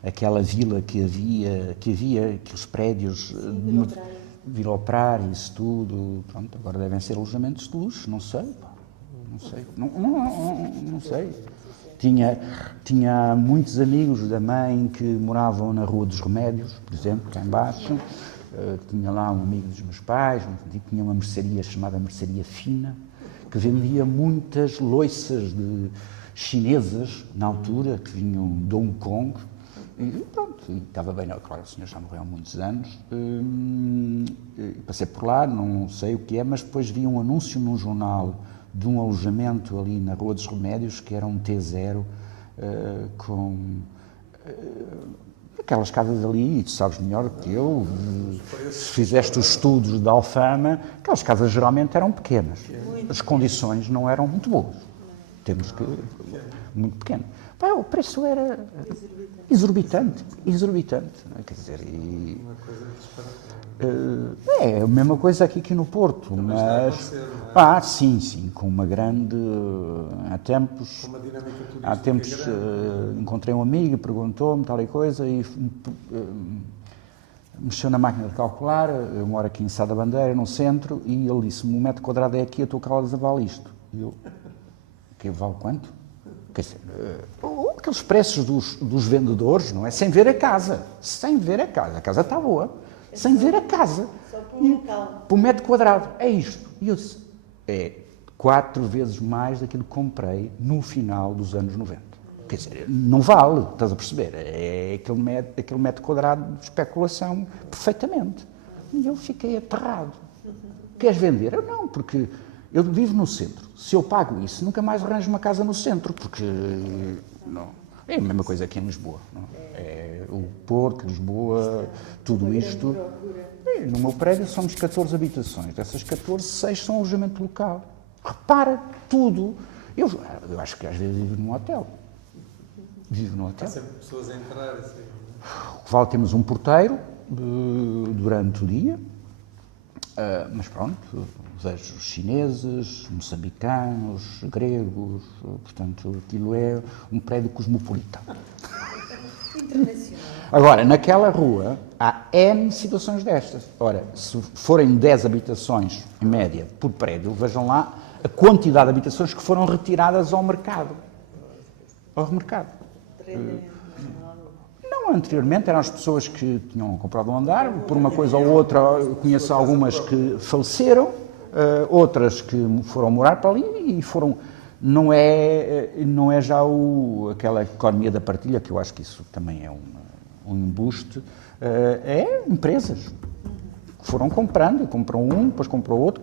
aquela vila que havia aqueles prédios, Vila Operária, isso tudo, pronto, agora devem ser alojamentos de luxo, não sei. Não sei. Tinha muitos amigos da mãe que moravam na Rua dos Remédios, por exemplo, cá embaixo. Tinha lá um amigo dos meus pais, tinha uma mercearia chamada Mercearia Fina, que vendia muitas loiças chinesas, na altura, que vinham de Hong Kong. E pronto, estava bem, claro, o senhor já morreu há muitos anos. Passei por lá, não sei o que é, mas depois vi um anúncio num jornal de um alojamento ali na Rua dos Remédios, que era um T0, com aquelas casas ali, e tu sabes melhor que eu, se fizeste os estudos da Alfama, aquelas casas geralmente eram pequenas, as condições não eram muito boas, muito pequeno. Pá, o preço era exorbitante. Não é? Quer dizer, Uma coisa disparada. é a mesma coisa aqui no Porto, Também está a mas... acontecer, não é? Sim, com uma grande... Há tempos... Com uma dinâmica turística Há tempos grande. encontrei um amigo, perguntou-me tal e coisa e mexeu na máquina de calcular. Eu moro aqui em Sá da Bandeira, no centro, e ele disse-me: um metro quadrado é aqui, a tua casa vale isto. E eu: que vale quanto? Quer dizer, aqueles preços dos vendedores, não é? Sem ver a casa. A casa está boa. Sem ver a casa. Só por um local. Por metro quadrado. É isto. E eu disse: é 4 vezes mais daquilo que comprei no final dos anos 90. Quer dizer, não vale, estás a perceber? É aquele metro quadrado de especulação perfeitamente. E eu fiquei aterrado. Queres vender? Eu não, porque eu vivo no centro. Se eu pago isso, nunca mais arranjo uma casa no centro, porque não. É a mesma coisa aqui em Lisboa. Não? É o Porto, Lisboa, tudo isto. No meu prédio somos 14 habitações. Dessas 14, 6 são alojamento local. Repara, tudo. Eu acho que às vezes vivo num hotel. Há sempre pessoas a entrar. Assim, Vale, temos um porteiro durante o dia, mas pronto, vejo chineses, moçambicanos, gregos, portanto, aquilo é um prédio cosmopolita. Internacional. Agora, naquela rua há N situações destas. Ora, se forem 10 habitações, em média, por prédio, vejam lá a quantidade de habitações que foram retiradas ao mercado. Não, anteriormente eram as pessoas que tinham comprado um andar, por uma coisa ou outra, conheço algumas que faleceram, outras que foram morar para ali e foram... Não é já aquela economia da partilha, que eu acho que isso também é um embuste, é empresas que foram comprando, compram um, depois comprou outro,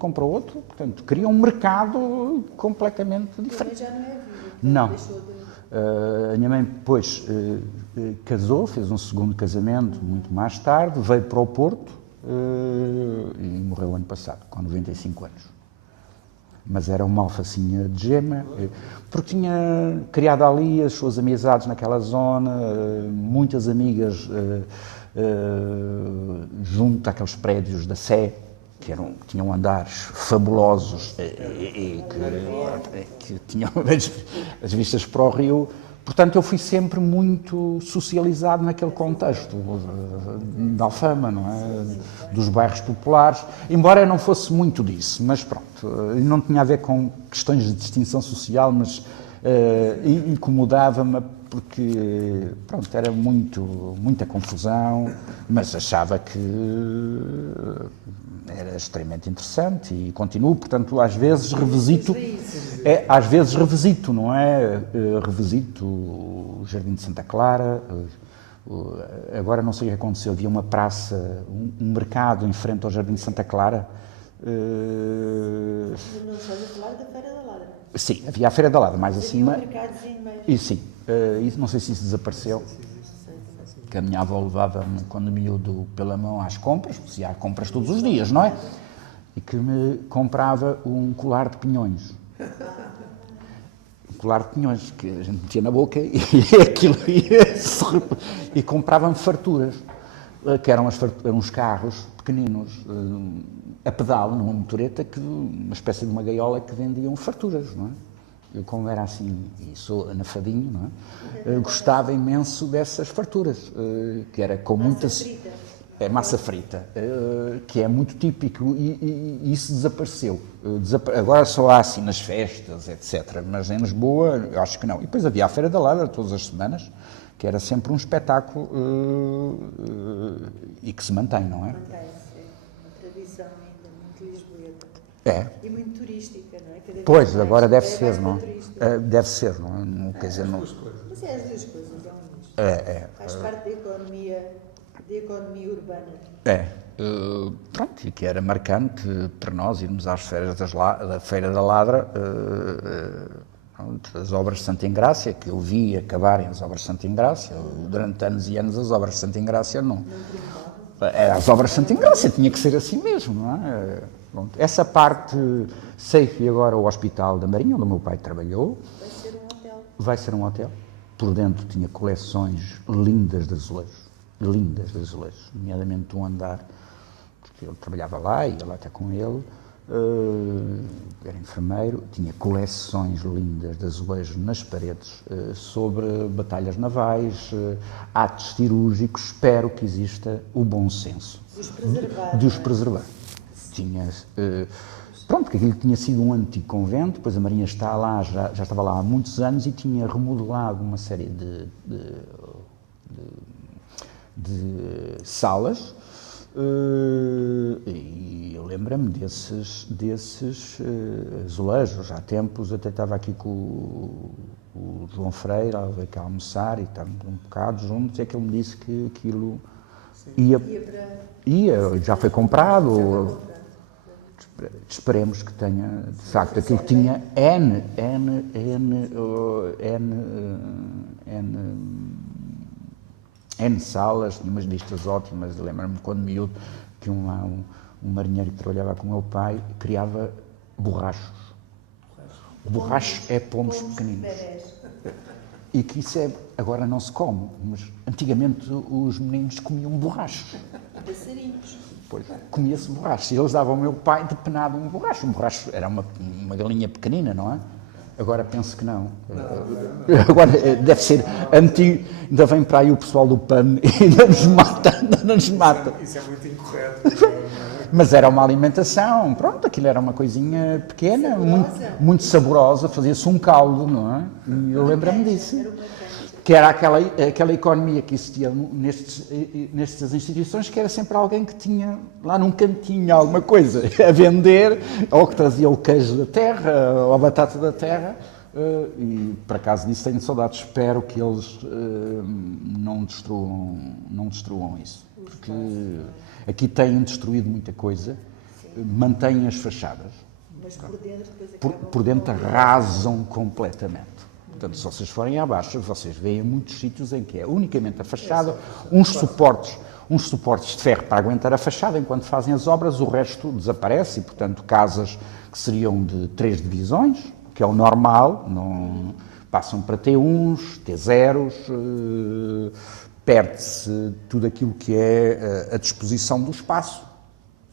portanto, criam um mercado completamente diferente. Também já não é vida. Não. Deixou de... A minha mãe depois casou, fez um segundo casamento muito mais tarde, veio para o Porto e morreu ano passado, com 95 anos. Mas era uma alfacinha de gema, porque tinha criado ali as suas amizades naquela zona, muitas amigas junto àqueles prédios da Sé, que tinham andares fabulosos e que tinham as vistas para o rio. Portanto, eu fui sempre muito socializado naquele contexto da Alfama, não é? Dos bairros populares, embora eu não fosse muito disso, mas pronto, não tinha a ver com questões de distinção social, mas incomodava-me porque, pronto, era muita confusão, mas achava que era extremamente interessante e continuo, portanto, às vezes revisito, não é? Revisito o Jardim de Santa Clara, agora não sei o que aconteceu, havia uma praça, um mercado em frente ao Jardim de Santa Clara. Não estás a falar da Feira da Ladra. Sim, havia a Feira da Ladra, mais acima. Havia um mercadozinho mais... E sim, não sei se isso desapareceu. Que a minha avó levava-me, quando miúdo, pela mão às compras, se há compras todos os dias, não é? E que me comprava um colar de pinhões. Um colar de pinhões, que a gente metia na boca e aquilo ia-se... E comprava-me farturas, que eram uns carros pequeninos, a pedal, numa motoreta, uma espécie de uma gaiola que vendiam farturas, não é? Eu, como era assim, e sou anafadinho, não é? Gostava imenso dessas farturas, que era com muita... Massa frita, que é muito típico e isso desapareceu. Agora só há assim nas festas, etc. Mas em Lisboa, eu acho que não. E depois havia a Feira da Ladra todas as semanas, que era sempre um espetáculo e que se mantém, não é? Mantém-se, uma tradição ainda muito lisboeta. É. E muito turística, não é? Cada vez Pois, mais, agora deve mais ser, para não turística. é? Deve ser, não é? Não, quer dizer, não... Mas é as duas coisas, é um misto. Faz parte da economia urbana. Pronto, e que era marcante para nós irmos às feiras da Feira da Ladra, as obras de Santa Engrácia, que eu vi acabarem as obras de Santa Engrácia, durante anos e anos as obras de Santa Engrácia não. As obras de Santa Engrácia, tinha que ser assim mesmo, não é? Pronto. Essa parte, sei que agora o Hospital da Marinha, onde o meu pai trabalhou, Vai ser um hotel. vai ser um hotel. por dentro tinha coleções lindas de azulejos, nomeadamente um andar, porque ele trabalhava lá, ia lá até com ele, era enfermeiro, tinha coleções lindas de azulejos nas paredes sobre batalhas navais, atos cirúrgicos. Espero que exista o bom senso de os preservar. Tinha, pronto, que aquilo tinha sido um antigo convento, depois a Marinha está lá, já estava lá há muitos anos e tinha remodelado uma série de salas. E eu lembro-me desses azulejos. Há tempos até estava aqui com o João Freire, veio cá almoçar e estávamos um bocado juntos, é que ele me disse que aquilo ia, já foi comprado. Esperemos que tenha, de facto, aquilo tinha N salas, tinha umas listas ótimas. Lembro-me quando miúdo que um marinheiro que trabalhava com o meu pai criava borrachos. Borrachos é pomos pequeninos. E que isso agora não se come, mas antigamente os meninos comiam borrachos. Passarinhos. Pois, comia-se borrachos. E eles davam ao meu pai depenado um borracho. Um borracho era uma galinha pequenina, não é? Agora penso que não. Agora deve ser antigo, ainda vem para aí o pessoal do PAN e ainda nos mata. Isso é muito incorreto. Mas era uma alimentação, pronto, aquilo era uma coisinha pequena, muito saborosa, fazia-se um caldo, não é? E eu lembro-me disso. Que era aquela economia que existia nestas instituições, que era sempre alguém que tinha lá num cantinho alguma coisa a vender, ou que trazia o queijo da terra, ou a batata da terra, e por acaso disso tenho saudades. Espero que eles não destruam isso, porque aqui têm destruído muita coisa, mantêm as fachadas, Mas por dentro depois por dentro arrasam completamente. Portanto, se vocês forem abaixo, vocês veem muitos sítios em que é unicamente a fachada, uns suportes de ferro para aguentar a fachada, enquanto fazem as obras, o resto desaparece, e, portanto, casas que seriam de 3 divisões, que é o normal, não passam para T1s, T0s, perde-se tudo aquilo que é a disposição do espaço,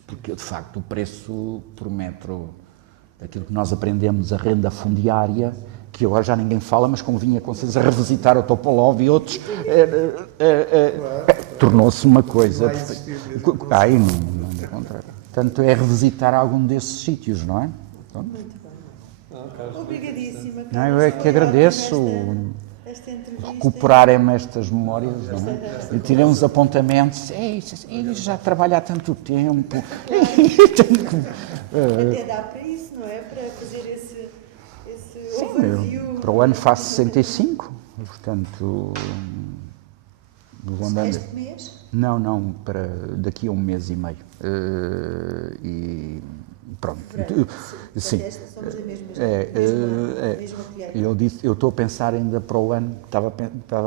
porque, de facto, o preço por metro, aquilo que nós aprendemos, a renda fundiária, que agora já ninguém fala, mas convinha com certeza revisitar o Topolov e outros, tornou-se uma coisa. Aí não é contrário. Portanto, é revisitar algum desses sítios, não é? Pronto. Muito bem. Obrigadíssima. Não, eu é que agradeço esta entrevista. recuperarem-me estas memórias, não é? E tirei uns apontamentos. Já trabalho há tanto tempo. Até dá para isso, não é? Para fazer esse overview. Para o ano faço 65, portanto... Este mês? Não, para daqui a um mês e meio. E pronto. Sim. Somos da mesma Eu estou a pensar ainda para o ano, estava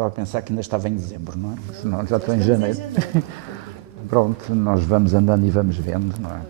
a pensar que ainda estava em dezembro, não é? Mas não, já estou em janeiro. Pronto, nós vamos andando e vamos vendo, não é?